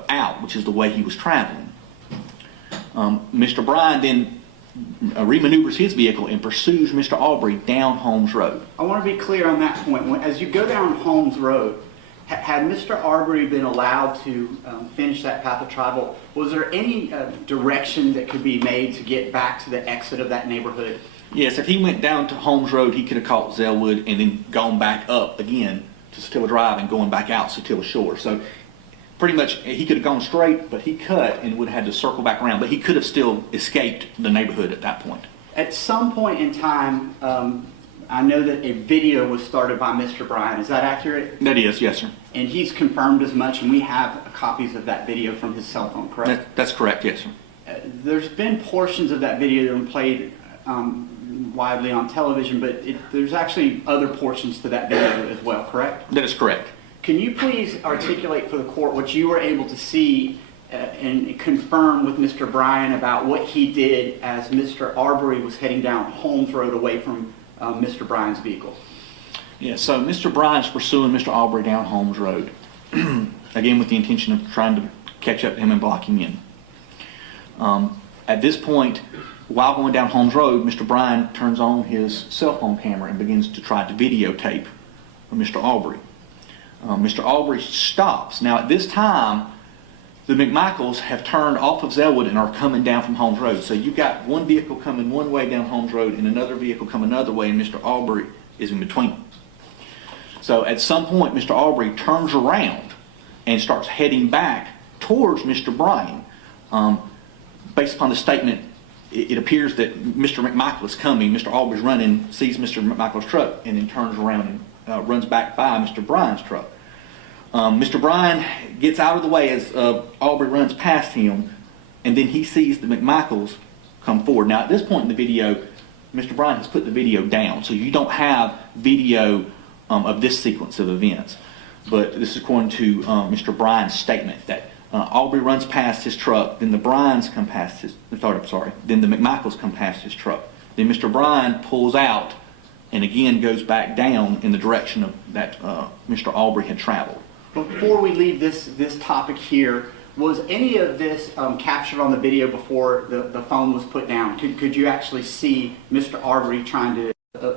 out, which is the way he was traveling. Mr. Bryan then remaneuvers his vehicle and pursues Mr. Arbery down Holmes Road. I want to be clear on that point. As you go down Holmes Road, had Mr. Arbery been allowed to finish that path of travel, was there any direction that could be made to get back to the exit of that neighborhood? Yes, if he went down to Holmes Road, he could have caught Zellwood and then gone back up again to Satilla Drive and going back out Satilla Shore. So pretty much he could have gone straight, but he cut and would have had to circle back around. But he could have still escaped the neighborhood at that point. At some point in time, I know that a video was started by Mr. Bryan. Is that accurate? That is, yes, sir. And he's confirmed as much, and we have copies of that video from his cell phone, correct? That's correct, yes, sir. There's been portions of that video that have been played widely on television, but there's actually other portions to that video as well, correct? That is correct. Can you please articulate for the court what you were able to see and confirm with Mr. Bryan about what he did as Mr. Arbery was heading down Holmes Road away from Mr. Bryan's vehicle? Yeah, so Mr. Bryan's pursuing Mr. Arbery down Holmes Road, again with the intention of trying to catch up to him and block him in. At this point, while going down Holmes Road, Mr. Bryan turns on his cell phone camera and begins to try to videotape Mr. Arbery. Mr. Arbery stops. Now at this time, the McMichaels have turned off of Zellwood and are coming down from Holmes Road. So you've got one vehicle coming one way down Holmes Road and another vehicle coming another way, and Mr. Arbery is in between them. So at some point, Mr. Arbery turns around and starts heading back towards Mr. Bryan. Based upon the statement, it appears that Mr. McMichael is coming. Mr. Arbery's running, sees Mr. McMichael's truck, and then turns around and runs back by Mr. Bryan's truck. Mr. Bryan gets out of the way as Arbery runs past him, and then he sees the McMichaels come forward. Now, at this point in the video, Mr. Bryan has put the video down, so you don't have video of this sequence of events. But this is according to Mr. Bryan's statement that Arbery runs past his truck, then the Bryans come past his. Then the McMichaels come past his truck. Then Mr. Bryan pulls out and again goes back down in the direction of that Mr. Arbery had traveled. Before we leave this topic here, was any of this captured on the video before the phone was put down? Could you actually see Mr. Arbery trying to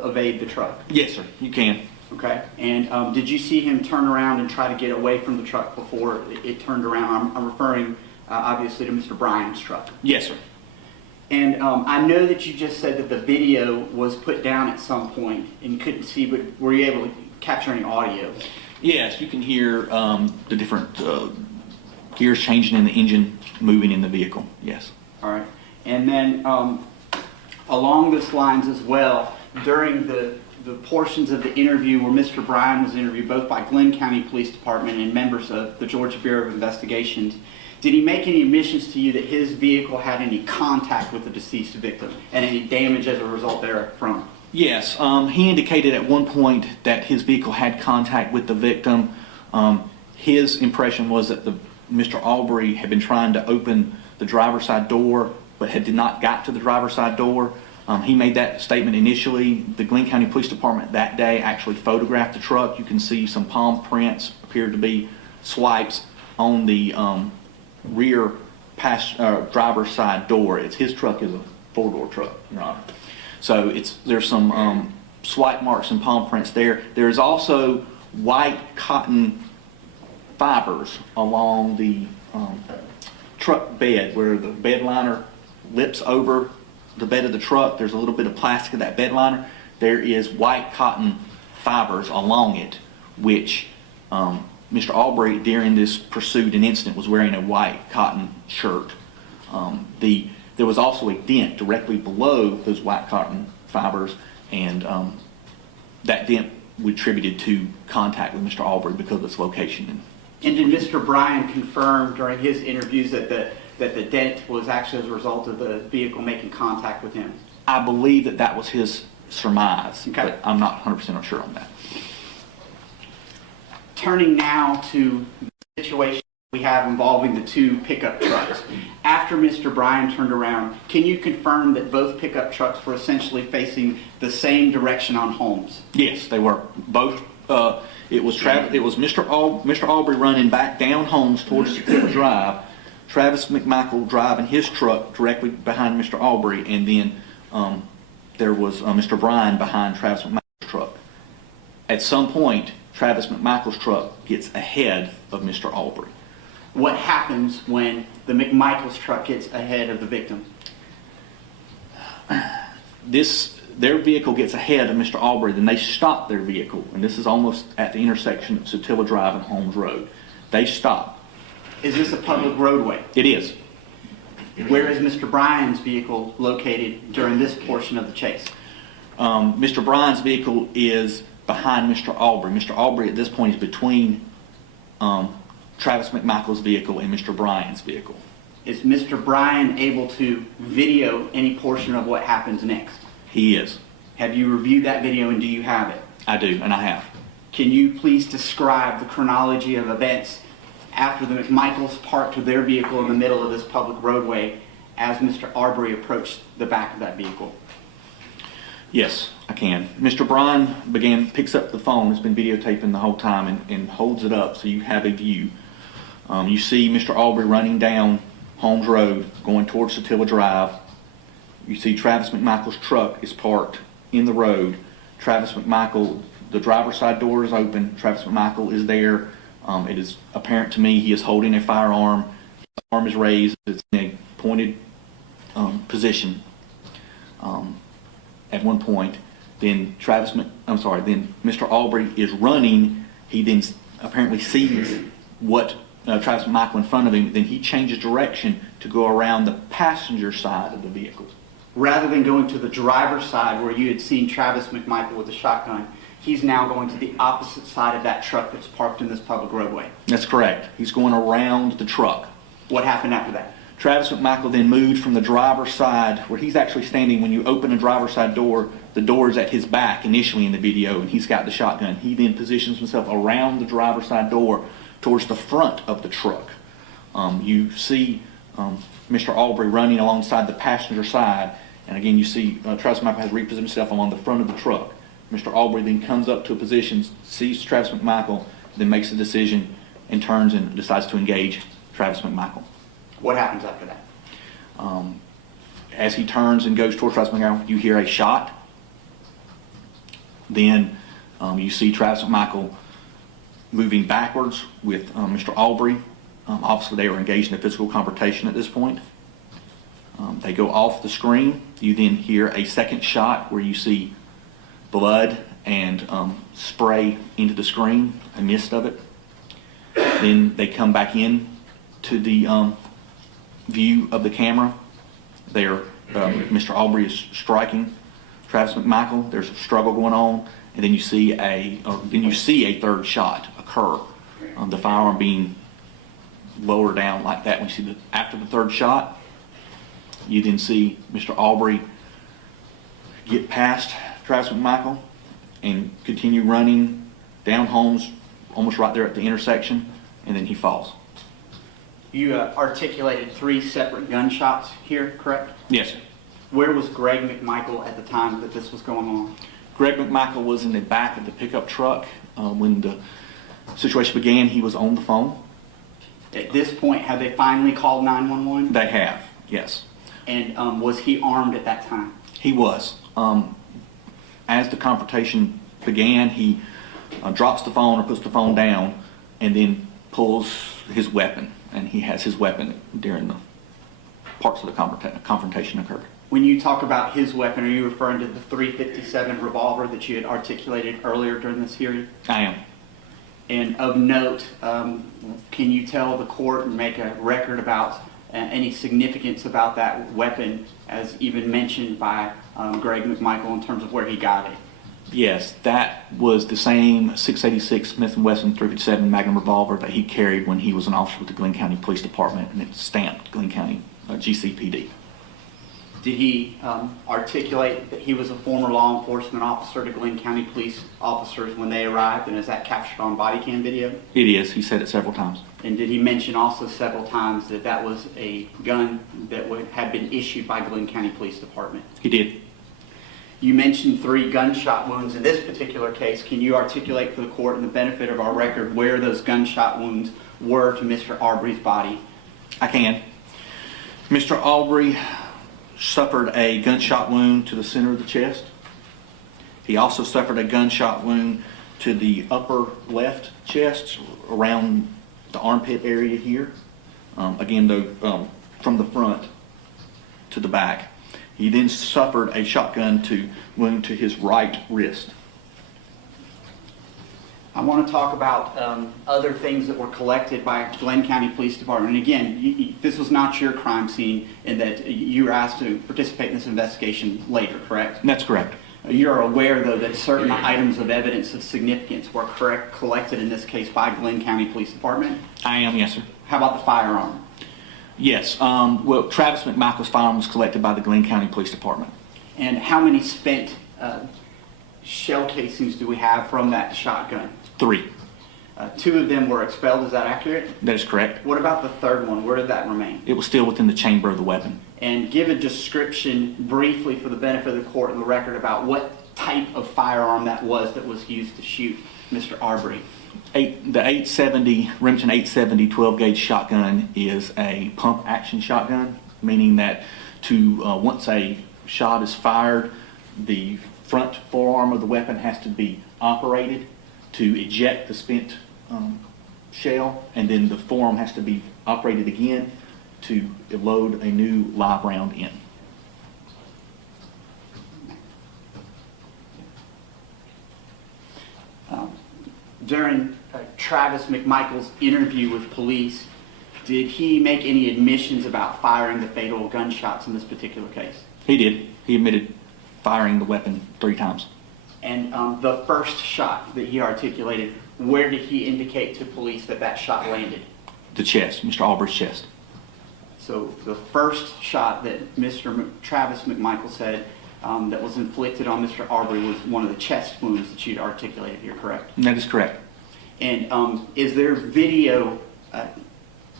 evade the truck? Yes, sir, you can. Okay. And did you see him turn around and try to get away from the truck before it turned around? I'm referring obviously to Mr. Bryan's truck. Yes, sir. And I know that you just said that the video was put down at some point and you couldn't see, but were you able to capture any audio? Yes, you can hear the different gears changing in the engine, moving in the vehicle. Yes. All right. And then along those lines as well, during the portions of the interview where Mr. Bryan was interviewed both by Glynn County Police Department and members of the Georgia Bureau of Investigations, did he make any admissions to you that his vehicle had any contact with the deceased victim and any damage as a result therefrom? Yes, he indicated at one point that his vehicle had contact with the victim. His impression was that Mr. Arbery had been trying to open the driver's side door, but did not got to the driver's side door. He made that statement initially. The Glynn County Police Department that day actually photographed the truck. You can see some palm prints, appeared to be swipes on the rear driver's side door. His truck is a four-door truck, Your Honor. So there's some swipe marks and palm prints there. There's also white cotton fibers along the truck bed where the bed liner lips over the bed of the truck. There's a little bit of plastic of that bed liner. There is white cotton fibers along it, which Mr. Arbery, during this pursuit and incident, was wearing a white cotton shirt. There was also a dent directly below those white cotton fibers, and that dent we attributed to contact with Mr. Arbery because of its location. And did Mr. Bryan confirm during his interviews that the dent was actually as a result of the vehicle making contact with him? I believe that was his surmise, okay, but I'm not 100% sure on that. Turning now to the situation we have involving the two pickup trucks. After Mr. Bryan turned around, can you confirm that both pickup trucks were essentially facing the same direction on Holmes? Yes, they were. Both. It was Mr. Arbery running back down Holmes towards Secure Drive, Travis McMichael driving his truck directly behind Mr. Arbery, and then there was Mr. Bryan behind Travis McMichael's truck. At some point, Travis McMichael's truck gets ahead of Mr. Arbery. What happens when the McMichael's truck gets ahead of the victim? Their vehicle gets ahead of Mr. Arbery, then they stop their vehicle, and this is almost at the intersection of Sotilla Drive and Holmes Road. They stop. Is this a public roadway? It is. Where is Mr. Bryan's vehicle located during this portion of the chase? Mr. Bryan's vehicle is behind Mr. Arbery. Mr. Arbery at this point is between Travis McMichael's vehicle and Mr. Bryan's vehicle. Is Mr. Bryan able to video any portion of what happens next? He is. Have you reviewed that video, and do you have it? I do, and I have. Can you please describe the chronology of events after the McMichaels parked their vehicle in the middle of this public roadway as Mr. Arbery approached the back of that vehicle? Yes, I can. Mr. Bryan picks up the phone, it's been videotaping the whole time, and holds it up so you have a view. You see Mr. Arbery running down Holmes Road, going towards Sotilla Drive. You see Travis McMichael's truck is parked in the road. Travis McMichael, the driver's side door is open. Travis McMichael is there. It is apparent to me he is holding a firearm. His arm is raised. It's in a pointed position. At one point, then Mr. Arbery is running. He then apparently sees what Travis McMichael in front of him. Then he changes direction to go around the passenger side of the vehicle. Rather than going to the driver's side where you had seen Travis McMichael with a shotgun, he's now going to the opposite side of that truck that's parked in this public roadway. That's correct. He's going around the truck. What happened after that? Travis McMichael then moved from the driver's side, where he's actually standing. When you open a driver's side door, the door is at his back initially in the video, and he's got the shotgun. He then positions himself around the driver's side door towards the front of the truck. You see Mr. Arbery running alongside the passenger side, and again you see Travis McMichael has repositioned himself along the front of the truck. Mr. Arbery then comes up to a position, sees Travis McMichael, then makes a decision and turns and decides to engage Travis McMichael. What happens after that? As he turns and goes towards Travis McMichael, you hear a shot. Then you see Travis McMichael moving backwards with Mr. Arbery. Obviously, they are engaged in a physical confrontation at this point. They go off the screen. You then hear a second shot where you see blood and spray into the screen, a mist of it. Then they come back in to the view of the camera. There, Mr. Arbery is striking Travis McMichael. There's a struggle going on, and then you see a third shot occur. The firearm being lowered down like that. When you see after the third shot, you then see Mr. Arbery get past Travis McMichael and continue running down Holmes, almost right there at the intersection, and then he falls. You articulated 3 separate gunshots here, correct? Yes. Where was Greg McMichael at the time that this was going on? Greg McMichael was in the back of the pickup truck. When the situation began, he was on the phone. At this point, have they finally called 911? They have, yes. And was he armed at that time? He was. As the confrontation began, he drops the phone or puts the phone down and then pulls his weapon. And he has his weapon during the parts of the confrontation occurred. When you talk about his weapon, are you referring to the .357 revolver that you had articulated earlier during this hearing? I am. And of note, can you tell the court and make a record about any significance about that weapon, as even mentioned by Greg McMichael, in terms of where he got it? Yes, that was the same .686 Smith & Wesson .357 Magnum revolver that he carried when he was an officer with the Glynn County Police Department, and it's stamped Glynn County GCPD. Did he articulate that he was a former law enforcement officer to Glynn County police officers when they arrived, and is that captured on body cam video? It is. He said it several times. And did he mention also several times that that was a gun that had been issued by Glynn County Police Department? He did. You mentioned 3 gunshot wounds in this particular case. Can you articulate for the court and the benefit of our record where those gunshot wounds were to Mr. Arbery's body? I can. Mr. Arbery suffered a gunshot wound to the center of the chest. He also suffered a gunshot wound to the upper left chest around the armpit area here. Again, though, from the front to the back. He then suffered a shotgun wound to his right wrist. I want to talk about other things that were collected by Glynn County Police Department. And again, this was not your crime scene in that you were asked to participate in this investigation later, correct? That's correct. You're aware, though, that certain items of evidence of significance were collected in this case by Glynn County Police Department? I am, yes, sir. How about the firearm? Yes. Well, Travis McMichael's firearm was collected by the Glynn County Police Department. And how many spent shell casings do we have from that shotgun? 3. 2 of them were expelled, is that accurate? That is correct. What about the third one? Where did that remain? It was still within the chamber of the weapon. And give a description briefly for the benefit of the court and the record about what type of firearm that was used to shoot Mr. Arbery. The 870, Remington 870 12-gauge shotgun is a pump action shotgun, meaning that once a shot is fired, the front forearm of the weapon has to be operated to eject the spent shell, and then the forearm has to be operated again to load a new live round in. During Travis McMichael's interview with police, did he make any admissions about firing the fatal gunshots in this particular case? He did. He admitted firing the weapon 3 times. And the first shot that he articulated, where did he indicate to police that that shot landed? The chest, Mr. Arbery's chest. So the first shot that Travis McMichael said that was inflicted on Mr. Arbery was one of the chest wounds that you'd articulated here, correct? That is correct. And is there video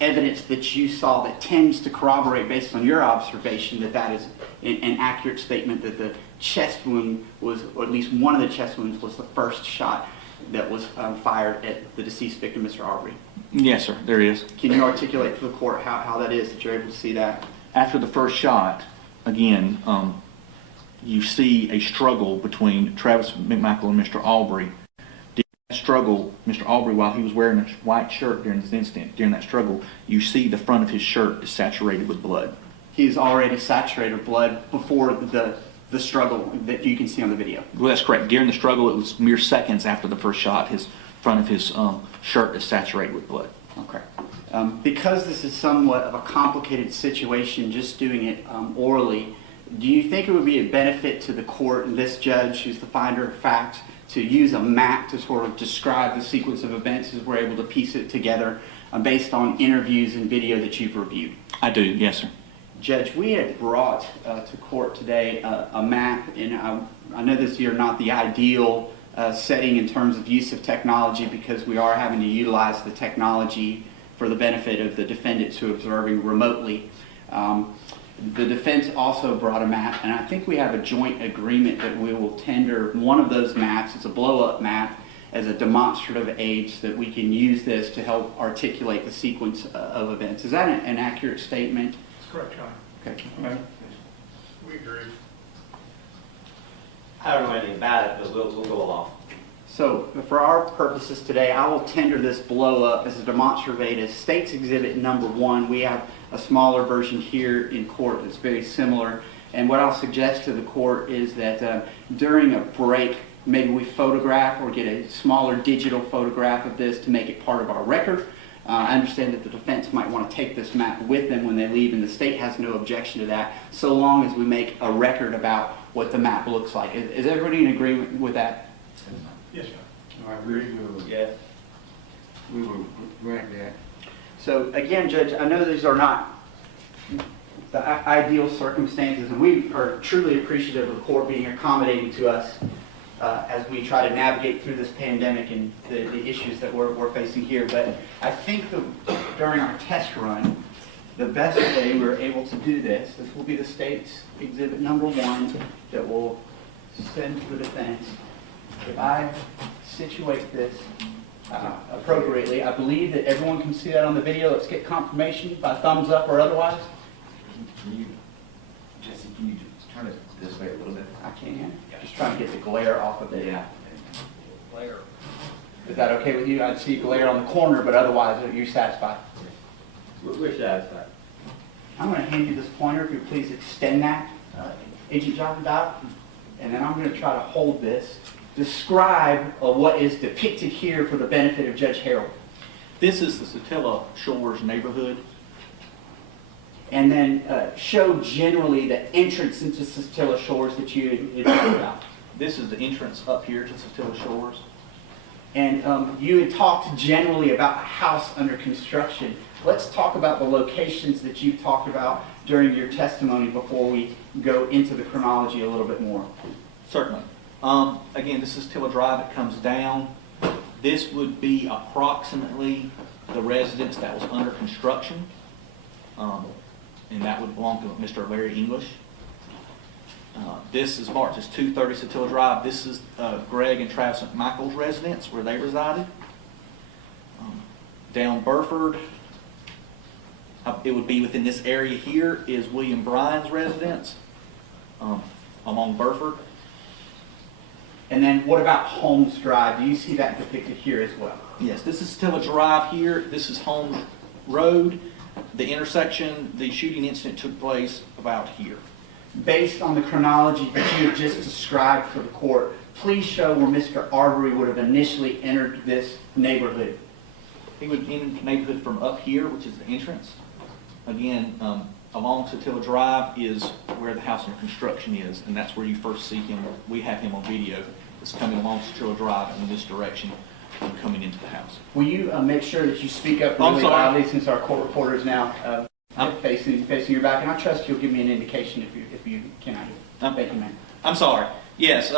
evidence that you saw that tends to corroborate, based on your observation, that that is an accurate statement that the chest wound was, or at least one of the chest wounds was the first shot that was fired at the deceased victim, Mr. Arbery? Yes, sir, there is. Can you articulate to the court how that is, that you're able to see that? After the first shot, again, you see a struggle between Travis McMichael and Mr. Arbery. During that struggle, Mr. Arbery, while he was wearing a white shirt during this incident, during that struggle, you see the front of his shirt is saturated with blood. He's already saturated with blood before the struggle that you can see on the video. Well, that's correct. During the struggle, it was mere seconds after the first shot, his front of his shirt is saturated with blood. Okay. Because this is somewhat of a complicated situation, just doing it orally, do you think it would be a benefit to the court and this judge, who's the finder of fact, to use a map to sort of describe the sequence of events as we're able to piece it together based on interviews and video that you've reviewed? I do, yes, sir. Judge, we had brought to court today a map, and I know this is not the ideal setting in terms of use of technology, because we are having to utilize the technology for the benefit of the defendants who are observing remotely. The defense also brought a map, and I think we have a joint agreement that we will tender one of those maps. It's a blow-up map as a demonstrative aid so that we can use this to help articulate the sequence of events. Is that an accurate statement? That's correct, Your Honor. Okay. We agree. I don't know anything about it, but we'll go along. So for our purposes today, I will tender this blow-up as a demonstrative aid as State's Exhibit number 1. We have a smaller version here in court that's very similar. And what I'll suggest to the court is that during a break, maybe we photograph or get a smaller digital photograph of this to make it part of our record. I understand that the defense might want to take this map with them when they leave, and the state has no objection to that, so long as we make a record about what the map looks like. Is everybody in agreement with that? Yes, Your Honor. All right, Yes. we will grant that. So again, Judge, I know these are not the ideal circumstances, and we are truly appreciative of the court being accommodating to us as we try to navigate through this pandemic and the issues that we're facing here. But I think that during our test run, the best way we're able to do this will be the State's Exhibit number 1 that we'll send to the defense. If I situate this appropriately, I believe that everyone can see that on the video. Let's get confirmation by thumbs up or otherwise. Can you, Jesse, can you just turn it this way a little bit? I can. Just trying to get the glare off of it. Yeah. Glare. Is that okay with you? I'd see glare on the corner, but otherwise, are you satisfied? We're satisfied. I'm going to hand you this pointer. If you please extend that, Agent Jockendow, and then I'm going to try to hold this. Describe what is depicted here for the benefit of Judge Harold. This is the Satilla Shores neighborhood. And then show generally the entrance into Satilla Shores that you had talked about. This is the entrance up here to Satilla Shores. And you had talked generally about a house under construction. Let's talk about the locations that you've talked about during your testimony before we go into the chronology a little bit more. Certainly. Again, this is Tilla Drive. It comes down. This would be approximately the residence that was under construction. And that would belong to Mr. Larry English. This is marked as 230 Satilla Drive. This is Greg and Travis McMichael's residence where they resided. Down Burford, it would be within this area here is William Bryan's residence along Burford. And then what about Holmes Drive? Do you see that depicted here as well? Yes, this is Satilla Drive here. This is Holmes Road. The intersection, the shooting incident took place about here. Based on the chronology that you have just described for the court, please show where Mr. Arbery would have initially entered this neighborhood. He would enter the neighborhood from up here, which is the entrance. Again, along Satilla Drive is where the house under construction is, and that's where you first see him. We have him on video. It's coming along Satilla Drive in this direction and coming into the house. Will you make sure that you speak up really loudly, since our court reporter is now facing your back, and I trust you'll give me an indication if you cannot hear. Thank you, ma'am. I'm sorry. Yes,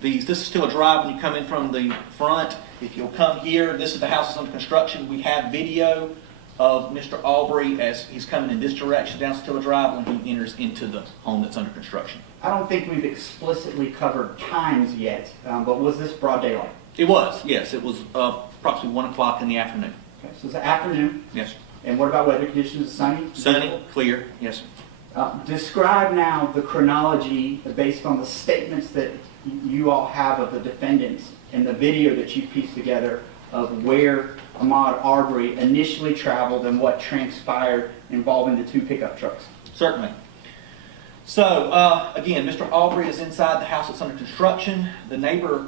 this is Satilla Drive when you come in from the front. If you'll come here, this is the house that's under construction. We have video of Mr. Arbery as he's coming in this direction down Satilla Drive when he enters into the home that's under construction. I don't think we've explicitly covered times yet, but was this broad daylight? It was, yes. It was approximately 1 o'clock in the afternoon. Okay, so it's the afternoon. Yes, sir. And what about weather conditions? Sunny? Sunny, clear. Yes, sir. Describe now the chronology based on the statements that you all have of the defendants and the video that you pieced together of where Ahmaud Arbery initially traveled and what transpired involving the 2 pickup trucks. Certainly. So, again, Mr. Arbery is inside the house that's under construction. The neighbor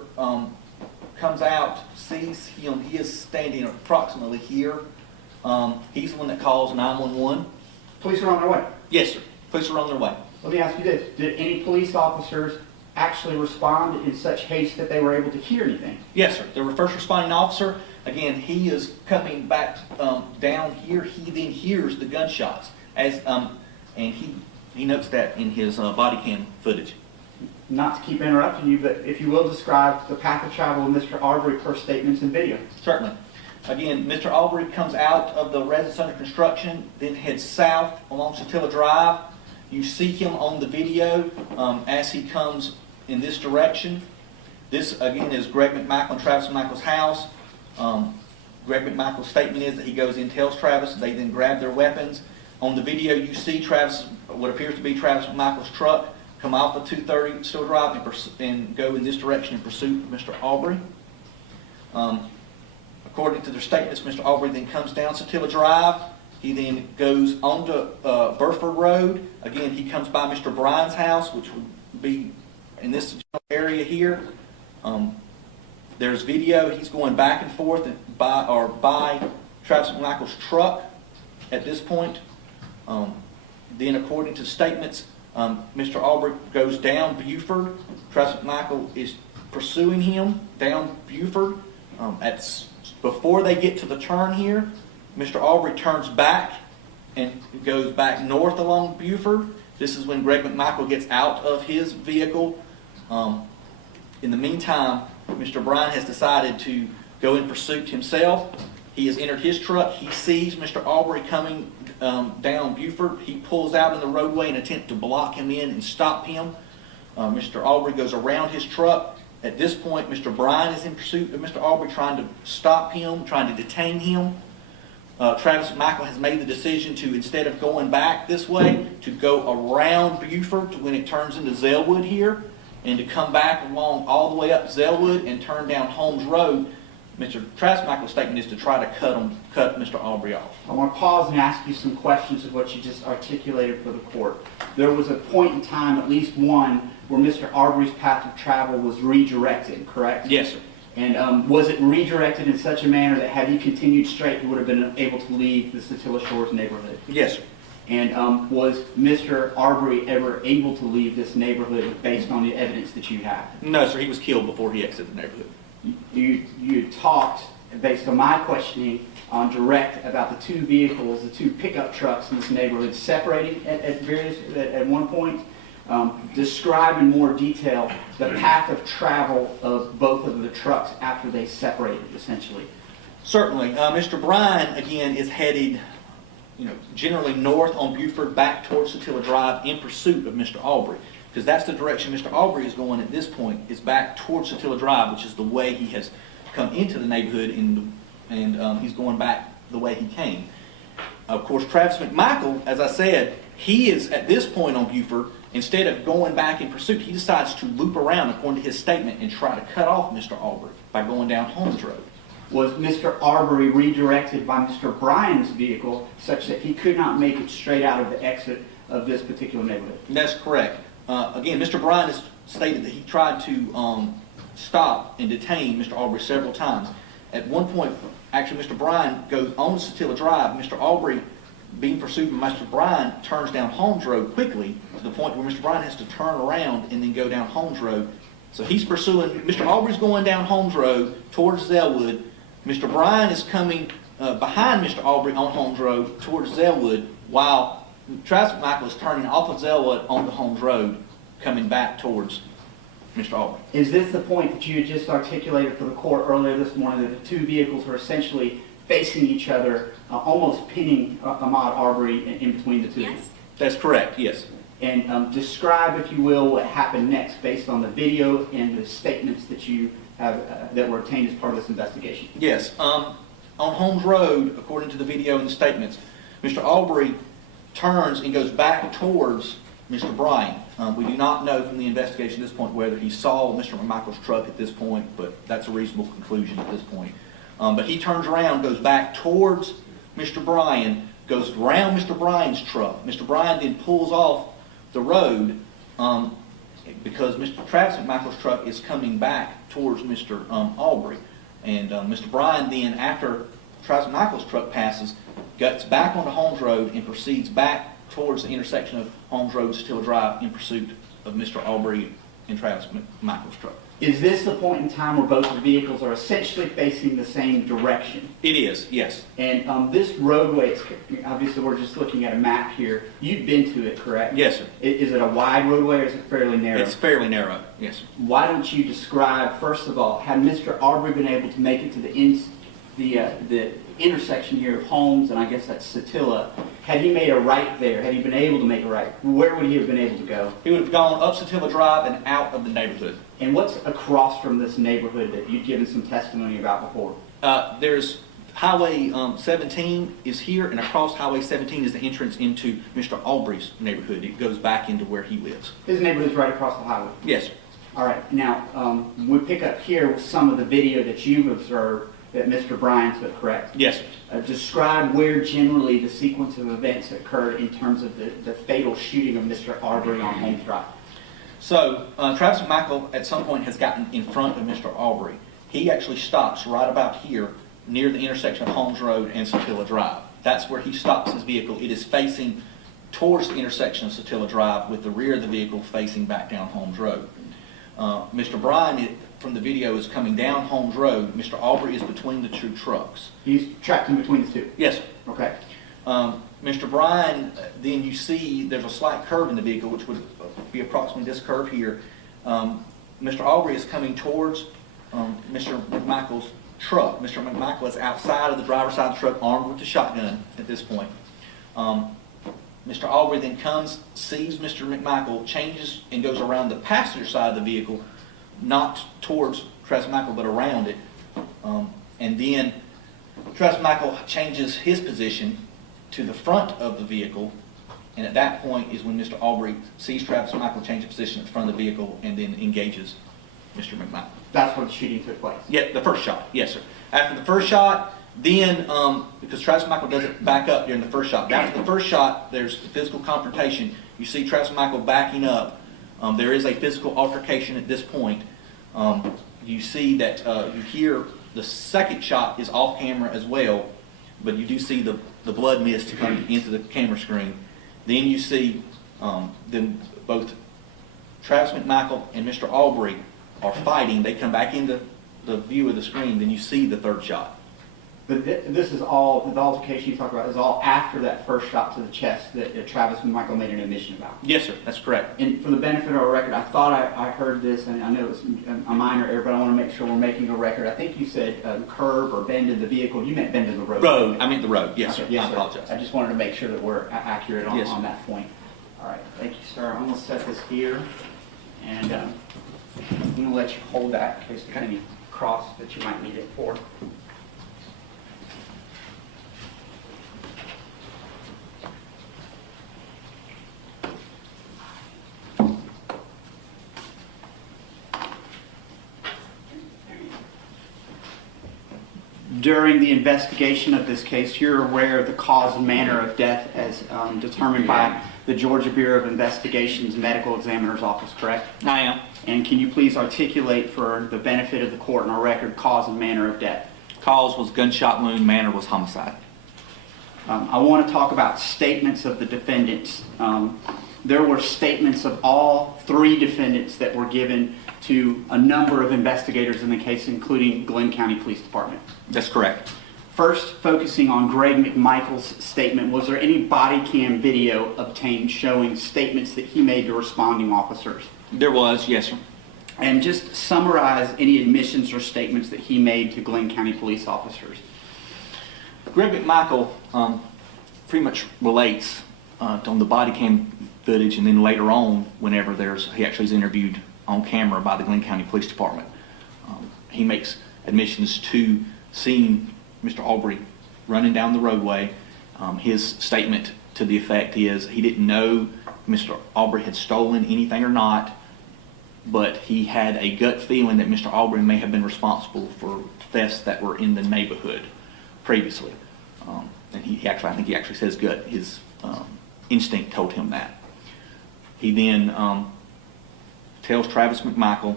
comes out, sees him. He is standing approximately here. He's the one that calls 911. Police are on their way. Yes, sir. Police are on their way. Let me ask you this. Did any police officers actually respond in such haste that they were able to hear anything? Yes, sir. The first responding officer, again, he is coming back down here. He then hears the gunshots, and he notes that in his body cam footage. Not to keep interrupting you, but if you will describe the path of travel of Mr. Arbery per statements and video. Certainly. Again, Mr. Arbery comes out of the residence under construction, then heads south along Satilla Drive. You see him on the video as he comes in this direction. This, again, is Greg McMichael and Travis McMichael's house. Greg McMichael's statement is that he goes in, tells Travis, they then grab their weapons. On the video, you see Travis, what appears to be Travis McMichael's truck, come off of 230 Still Drive and go in this direction in pursuit of Mr. Arbery. According to their statements, Mr. Arbery then comes down Satilla Drive. He then goes onto Burford Road. Again, he comes by Mr. Bryan's house, which would be in this area here. There's video. He's going back and forth by Travis McMichael's truck at this point. Then, according to statements, Mr. Arbery goes down Buford. Travis McMichael is pursuing him down Buford. Before they get to the turn here, Mr. Arbery turns back and goes back north along Buford. This is when Greg McMichael gets out of his vehicle. In the meantime, Mr. Bryan has decided to go in pursuit himself. He has entered his truck. He sees Mr. Arbery coming down Buford. He pulls out in the roadway and attempts to block him in and stop him. Mr. Arbery goes around his truck. At this point, Mr. Bryan is in pursuit of Mr. Arbery, trying to stop him, trying to detain him. Travis McMichael has made the decision to, instead of going back this way, to go around Buford to when it turns into Zellwood here, and to come back along all the way up Zellwood and turn down Holmes Road. Mr. Travis McMichael's statement is to try to cut Mr. Arbery off. I want to pause and ask you some questions of what you just articulated for the court. There was a point in time, at least one, where Mr. Arbery's path of travel was redirected, correct? Yes, sir. And was it redirected in such a manner that had he continued straight, he would have been able to leave the Satilla Shores neighborhood? Yes, sir. And was Mr. Arbery ever able to leave this neighborhood based on the evidence that you have? No, sir. He was killed before he exited the neighborhood. You talked, based on my questioning, on direct about the two vehicles, the two pickup trucks in this neighborhood separating at one point. Describe in more detail the path of travel of both of the trucks after they separated, essentially. Certainly. Mr. Bryan, again, is headed, generally north on Buford back towards Satilla Drive in pursuit of Mr. Arbery, because that's the direction Mr. Arbery is going at this point, is back towards Satilla Drive, which is the way he has come into the neighborhood, and he's going back the way he came. Of course, Travis McMichael, as I said, he is at this point on Buford. Instead of going back in pursuit, he decides to loop around, according to his statement, and try to cut off Mr. Arbery by going down Holmes Road. Was Mr. Arbery redirected by Mr. Bryan's vehicle such that he could not make it straight out of the exit of this particular neighborhood? That's correct. Again, Mr. Bryan has stated that he tried to stop and detain Mr. Arbery several times. At one point, actually, Mr. Bryan goes on Satilla Drive. Mr. Arbery, being pursued by Mr. Bryan, turns down Holmes Road quickly to the point where Mr. Bryan has to turn around and then go down Holmes Road. So he's pursuing, Mr. Arbery's going down Holmes Road towards Zellwood. Mr. Bryan is coming behind Mr. Arbery on Holmes Road towards Zellwood, while Travis McMichael is turning off of Zellwood onto Holmes Road, coming back towards Mr. Arbery. Is this the point that you had just articulated for the court earlier this morning, that the two vehicles were essentially facing each other, almost pinning Ahmaud Arbery in between the two? Yes. That's correct, yes. And describe, if you will, what happened next based on the video and the statements that you have that were obtained as part of this investigation. Yes. On Holmes Road, according to the video and the statements, Mr. Arbery turns and goes back towards Mr. Bryan. We do not know from the investigation at this point whether he saw Mr. McMichael's truck at this point, but that's a reasonable conclusion at this point. But he turns around, goes back towards Mr. Bryan, goes around Mr. Bryan's truck. Mr. Bryan then pulls off the road because Mr. Travis McMichael's truck is coming back towards Mr. Arbery. And Mr. Bryan then, after Travis McMichael's truck passes, gets back onto Holmes Road and proceeds back towards the intersection of Holmes Road and Satilla Drive in pursuit of Mr. Arbery and Travis McMichael's truck. Is this the point in time where both the vehicles are essentially facing the same direction? It is, yes. And this roadway, obviously we're just looking at a map here. You've been to it, correct? Yes, sir. Is it a wide roadway or is it fairly narrow? It's fairly narrow, yes, sir. Why don't you describe, first of all, had Mr. Arbery been able to make it to the the intersection here of Holmes and I guess that's Satilla, had he made a right there, had he been able to make a right, where would he have been able to go? He would have gone up Satilla Drive and out of the neighborhood. And what's across from this neighborhood that you've given some testimony about before? There's Highway 17 is here, and across Highway 17 is the entrance into Mr. Arbery's neighborhood. It goes back into where he lives. His neighborhood's right across the highway? Yes, sir. All right, now, we pick up here with some of the video that you've observed that Mr. Bryan took, correct? Yes, sir. Describe where generally the sequence of events occurred in terms of the fatal shooting of Mr. Arbery on Holmes Drive. So, Travis McMichael at some point has gotten in front of Mr. Arbery. He actually stops right about here near the intersection of Holmes Road and Satilla Drive. That's where he stops his vehicle. It is facing towards the intersection of Satilla Drive with the rear of the vehicle facing back down Holmes Road. Mr. Bryan, from the video, is coming down Holmes Road. Mr. Arbery is between the two trucks. He's trapped in between the two? Yes, sir. Okay. Mr. Bryan, then you see there's a slight curve in the vehicle, which would be approximately this curve here. Mr. Arbery is coming towards Mr. McMichael's truck. Mr. McMichael is outside of the driver's side of the truck, armed with a shotgun at this point. Mr. Arbery then comes, sees Mr. McMichael, changes and goes around the passenger side of the vehicle, not towards Travis McMichael, but around it. And then Travis McMichael changes his position to the front of the vehicle, and at that point is when Mr. Arbery sees Travis McMichael change position at the front of the vehicle and then engages Mr. McMichael. That's where the shooting took place? Yeah, the first shot, yes, sir. After the first shot, then, because Travis McMichael doesn't back up during the first shot, after the first shot, there's physical confrontation. You see Travis McMichael backing up. There is a physical altercation at this point. You see that you hear the second shot is off camera as well, but you do see the blood mist come into the camera screen. Then you see then both Travis McMichael and Mr. Arbery are fighting. They come back into the view of the screen. Then you see the third shot. But this is all, the altercation you talk about is all after that first shot to the chest that Travis McMichael made an admission about? Yes, sir. That's correct. And for the benefit of our record, I thought I heard this, and I know it's a minor error, but I want to make sure we're making a record. I think you said curb or bend in the vehicle. You meant bend in the road. Road. I meant the road. Yes, sir. Yes, I apologize. I just wanted to make sure that we're accurate on, Yes, on that point. All right. Thank you, sir. I'm going to set this here, and I'm going to let you hold that in case there's any cross that you might need it for. During the investigation of this case, you're aware of the cause and manner of death as determined by the Georgia Bureau of Investigation's Medical Examiner's Office, correct? I am. And can you please articulate for the benefit of the court and our record cause and manner of death? Cause was gunshot wound, manner was homicide. I want to talk about statements of the defendants. There were statements of all three defendants that were given to a number of investigators in the case, including Glynn County Police Department. That's correct. First, focusing on Greg McMichael's statement, was there any body cam video obtained showing statements that he made to responding officers? There was, yes, sir. And just summarize any admissions or statements that he made to Glynn County police officers. Greg McMichael pretty much relates on the body cam footage, and then later on, whenever he actually is interviewed on camera by the Glynn County Police Department, he makes admissions to seeing Mr. Arbery running down the roadway. His statement to the effect is he didn't know Mr. Arbery had stolen anything or not, but he had a gut feeling that Mr. Arbery may have been responsible for thefts that were in the neighborhood previously. And I think he actually says gut. His instinct told him that. He then tells Travis McMichael.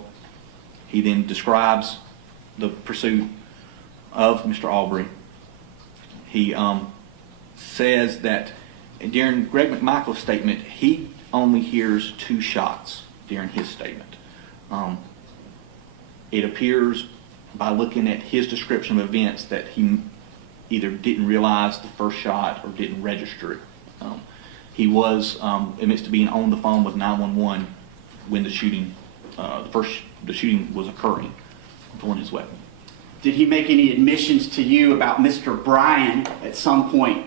He then describes the pursuit of Mr. Arbery. He says that during Greg McMichael's statement, he only hears 2 shots during his statement. It appears by looking at his description of events that he either didn't realize the first shot or didn't register it. He was admits to being on the phone with 911 when the shooting was occurring, pulling his weapon. Did he make any admissions to you about Mr. Bryan at some point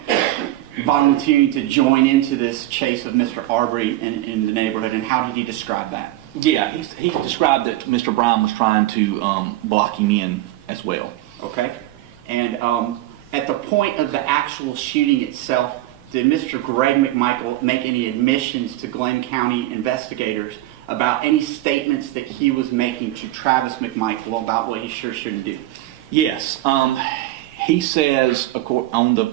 volunteering to join into this chase of Mr. Arbery in the neighborhood, and how did he describe that? Yeah, he described that Mr. Bryan was trying to block him in as well. Okay. And at the point of the actual shooting itself, did Mr. Greg McMichael make any admissions to Glynn County investigators about any statements that he was making to Travis McMichael about what he sure shouldn't do? Yes. He says on the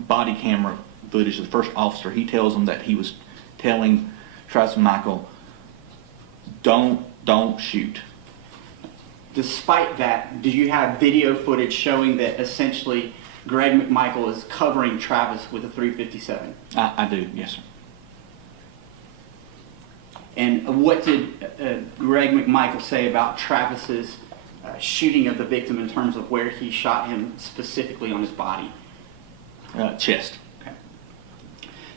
body camera footage of the first officer, he tells him that he was telling Travis McMichael, don't shoot. Despite that, do you have video footage showing that essentially Greg McMichael is covering Travis with a .357? I do, yes, sir. And what did Greg McMichael say about Travis's shooting of the victim in terms of where he shot him specifically on his body? Chest. Okay.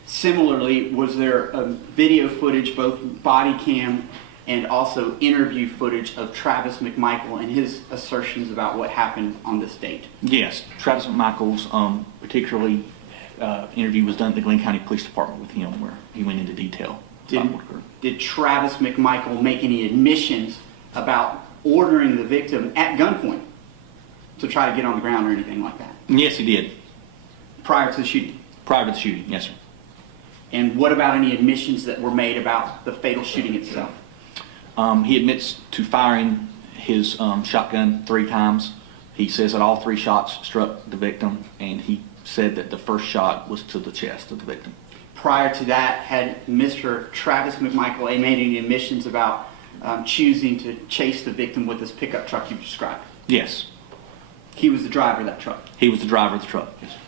Similarly, was there video footage, both body cam and also interview footage of Travis McMichael and his assertions about what happened on this date? Yes, Travis McMichael's particularly interview was done at the Glynn County Police Department with him, where he went into detail. Did Travis McMichael make any admissions about ordering the victim at gunpoint to try to get on the ground or anything like that? Yes, he did. Prior to the shooting? Prior to the shooting, yes, sir. And what about any admissions that were made about the fatal shooting itself? He admits to firing his shotgun 3 times. He says that all 3 shots struck the victim, and he said that the first shot was to the chest of the victim. Prior to that, had Mr. Travis McMichael made any admissions about choosing to chase the victim with this pickup truck you described? Yes. He was the driver of that truck? He was the driver of the truck, yes, sir.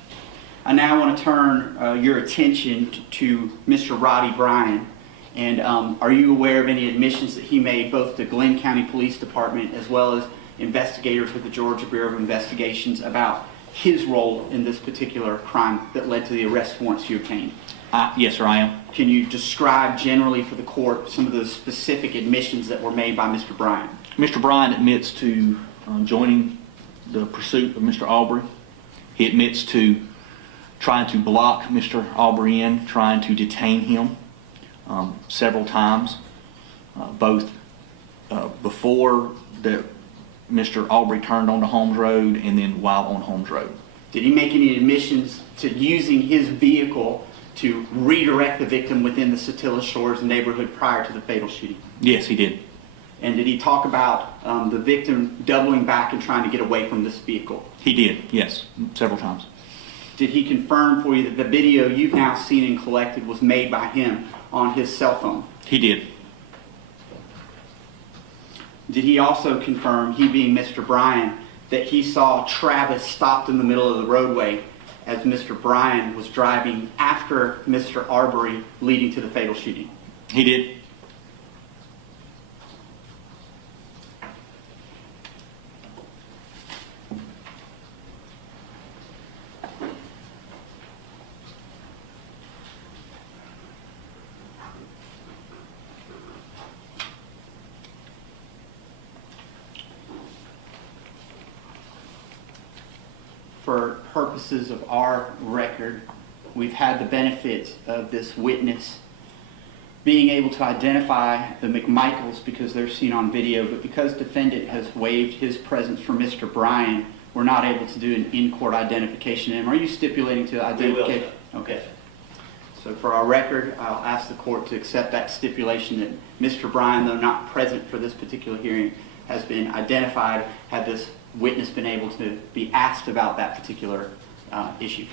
I now want to turn your attention to Mr. Roddie Bryan. And are you aware of any admissions that he made both to Glynn County Police Department as well as investigators with the Georgia Bureau of Investigations about his role in this particular crime that led to the arrest warrants you obtained? Yes, sir, I am. Can you describe generally for the court some of those specific admissions that were made by Mr. Bryan? Mr. Bryan admits to joining the pursuit of Mr. Arbery. He admits to trying to block Mr. Arbery in, trying to detain him several times, both before Mr. Arbery turned onto Holmes Road and then while on Holmes Road. Did he make any admissions to using his vehicle to redirect the victim within the Satilla Shores neighborhood prior to the fatal shooting? Yes, he did. And did he talk about the victim doubling back and trying to get away from this vehicle? He did, yes, several times. Did he confirm for you that the video you've now seen and collected was made by him on his cell phone? He did. Did he also confirm, he being Mr. Bryan, that he saw Travis stopped in the middle of the roadway as Mr. Bryan was driving after Mr. Arbery, leading to the fatal shooting? He did. For purposes of our record, we've had the benefit of this witness being able to identify the McMichaels because they're seen on video, but because defendant has waived his presence for Mr. Bryan, we're not able to do an in-court identification of him. Are you stipulating to identification? We will, okay. So for our record, I'll ask the court to accept that stipulation that Mr. Bryan, though not present for this particular hearing, has been identified had this witness been able to be asked about that particular issue.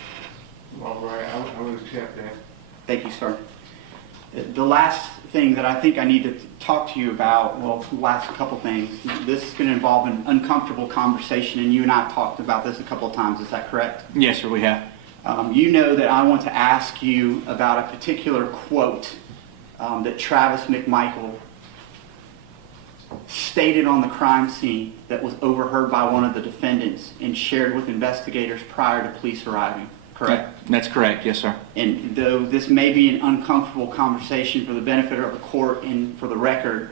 All right, I would accept that. Thank you, sir. The last thing that I think I need to talk to you about, well, the last couple things, this is going to involve an uncomfortable conversation, and you and I have talked about this a couple of times. Is that correct? Yes, sir, we have. You know that I want to ask you about a particular quote that Travis McMichael stated on the crime scene that was overheard by one of the defendants and shared with investigators prior to police arriving, correct? That's correct, yes, sir. And though this may be an uncomfortable conversation for the benefit of the court and for the record,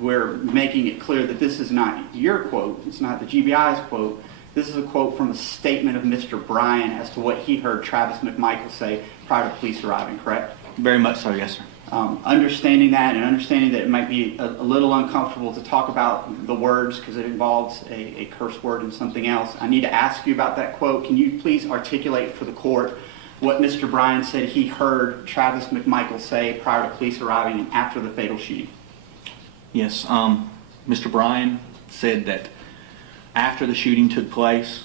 we're making it clear that this is not your quote, it's not the GBI's quote. This is a quote from a statement of Mr. Bryan as to what he heard Travis McMichael say prior to police arriving, correct? Very much so, yes, sir. Understanding that and understanding that it might be a little uncomfortable to talk about the words because it involves a curse word and something else, I need to ask you about that quote. Can you please articulate for the court what Mr. Bryan said he heard Travis McMichael say prior to police arriving and after the fatal shooting? Yes, Mr. Bryan said that after the shooting took place,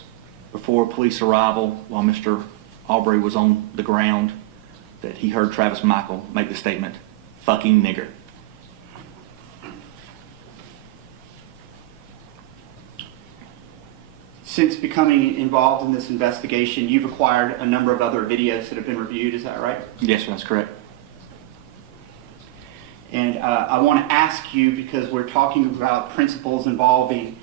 before police arrival, while Mr. Arbery was on the ground, that he heard Travis McMichael make the statement, "fucking nigger." Since becoming involved in this investigation, you've acquired a number of other videos that have been reviewed, is that right? Yes, sir, that's correct. And I want to ask you, because we're talking about principles involving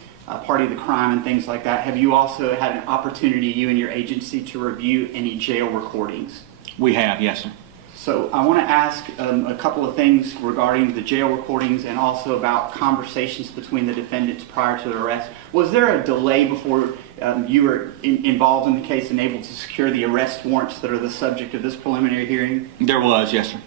party of the crime and things like that, have you also had an opportunity, you and your agency, to review any jail recordings? We have, yes, sir. So I want to ask a couple of things regarding the jail recordings and also about conversations between the defendants prior to the arrest. Was there a delay before you were involved in the case and able to secure the arrest warrants that are the subject of this preliminary hearing? There was, yes, sir.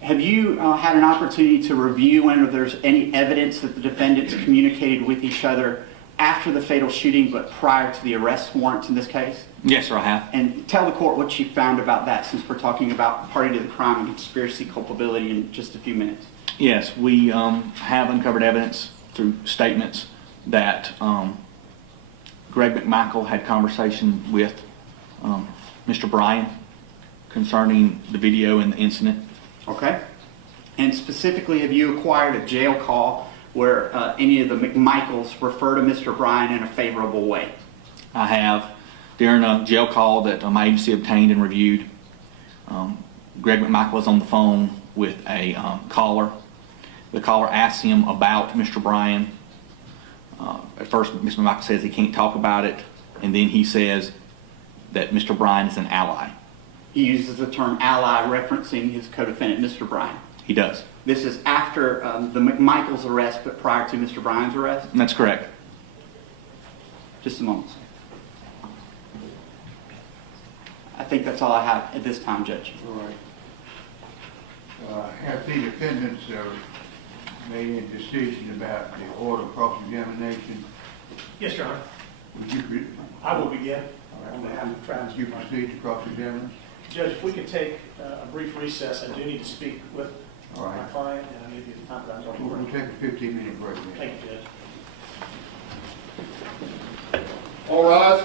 Have you had an opportunity to review whether there's any evidence that the defendants communicated with each other after the fatal shooting but prior to the arrest warrants in this case? Yes, sir, I have. And tell the court what you found about that, since we're talking about party to the crime and conspiracy culpability in just a few minutes. Yes, we have uncovered evidence through statements that Greg McMichael had conversation with Mr. Bryan concerning the video and the incident. Okay. And specifically, have you acquired a jail call where any of the McMichaels refer to Mr. Bryan in a favorable way? I have. During a jail call that my agency obtained and reviewed, Greg McMichael was on the phone with a caller. The caller asked him about Mr. Bryan. At first, Mr. McMichael says he can't talk about it, and then he says that Mr. Bryan is an ally. He uses the term ally referencing his co-defendant, Mr. Bryan. He does. This is after the McMichael's arrest, but prior to Mr. Bryan's arrest? That's correct. Just a moment, sir. I think that's all I have at this time, Judge. All right. Have the defendants made a decision about the order of cross-examination? Yes, Your Honor. Would you, I will begin all right, on behalf of Travis would you McMichael. proceed to cross-examine? Judge, if we could take a brief recess, I do need to speak with All right. my client, and I need to get the time that I'm going We'll to take a 15-minute break then. Thank you, Judge. All rise.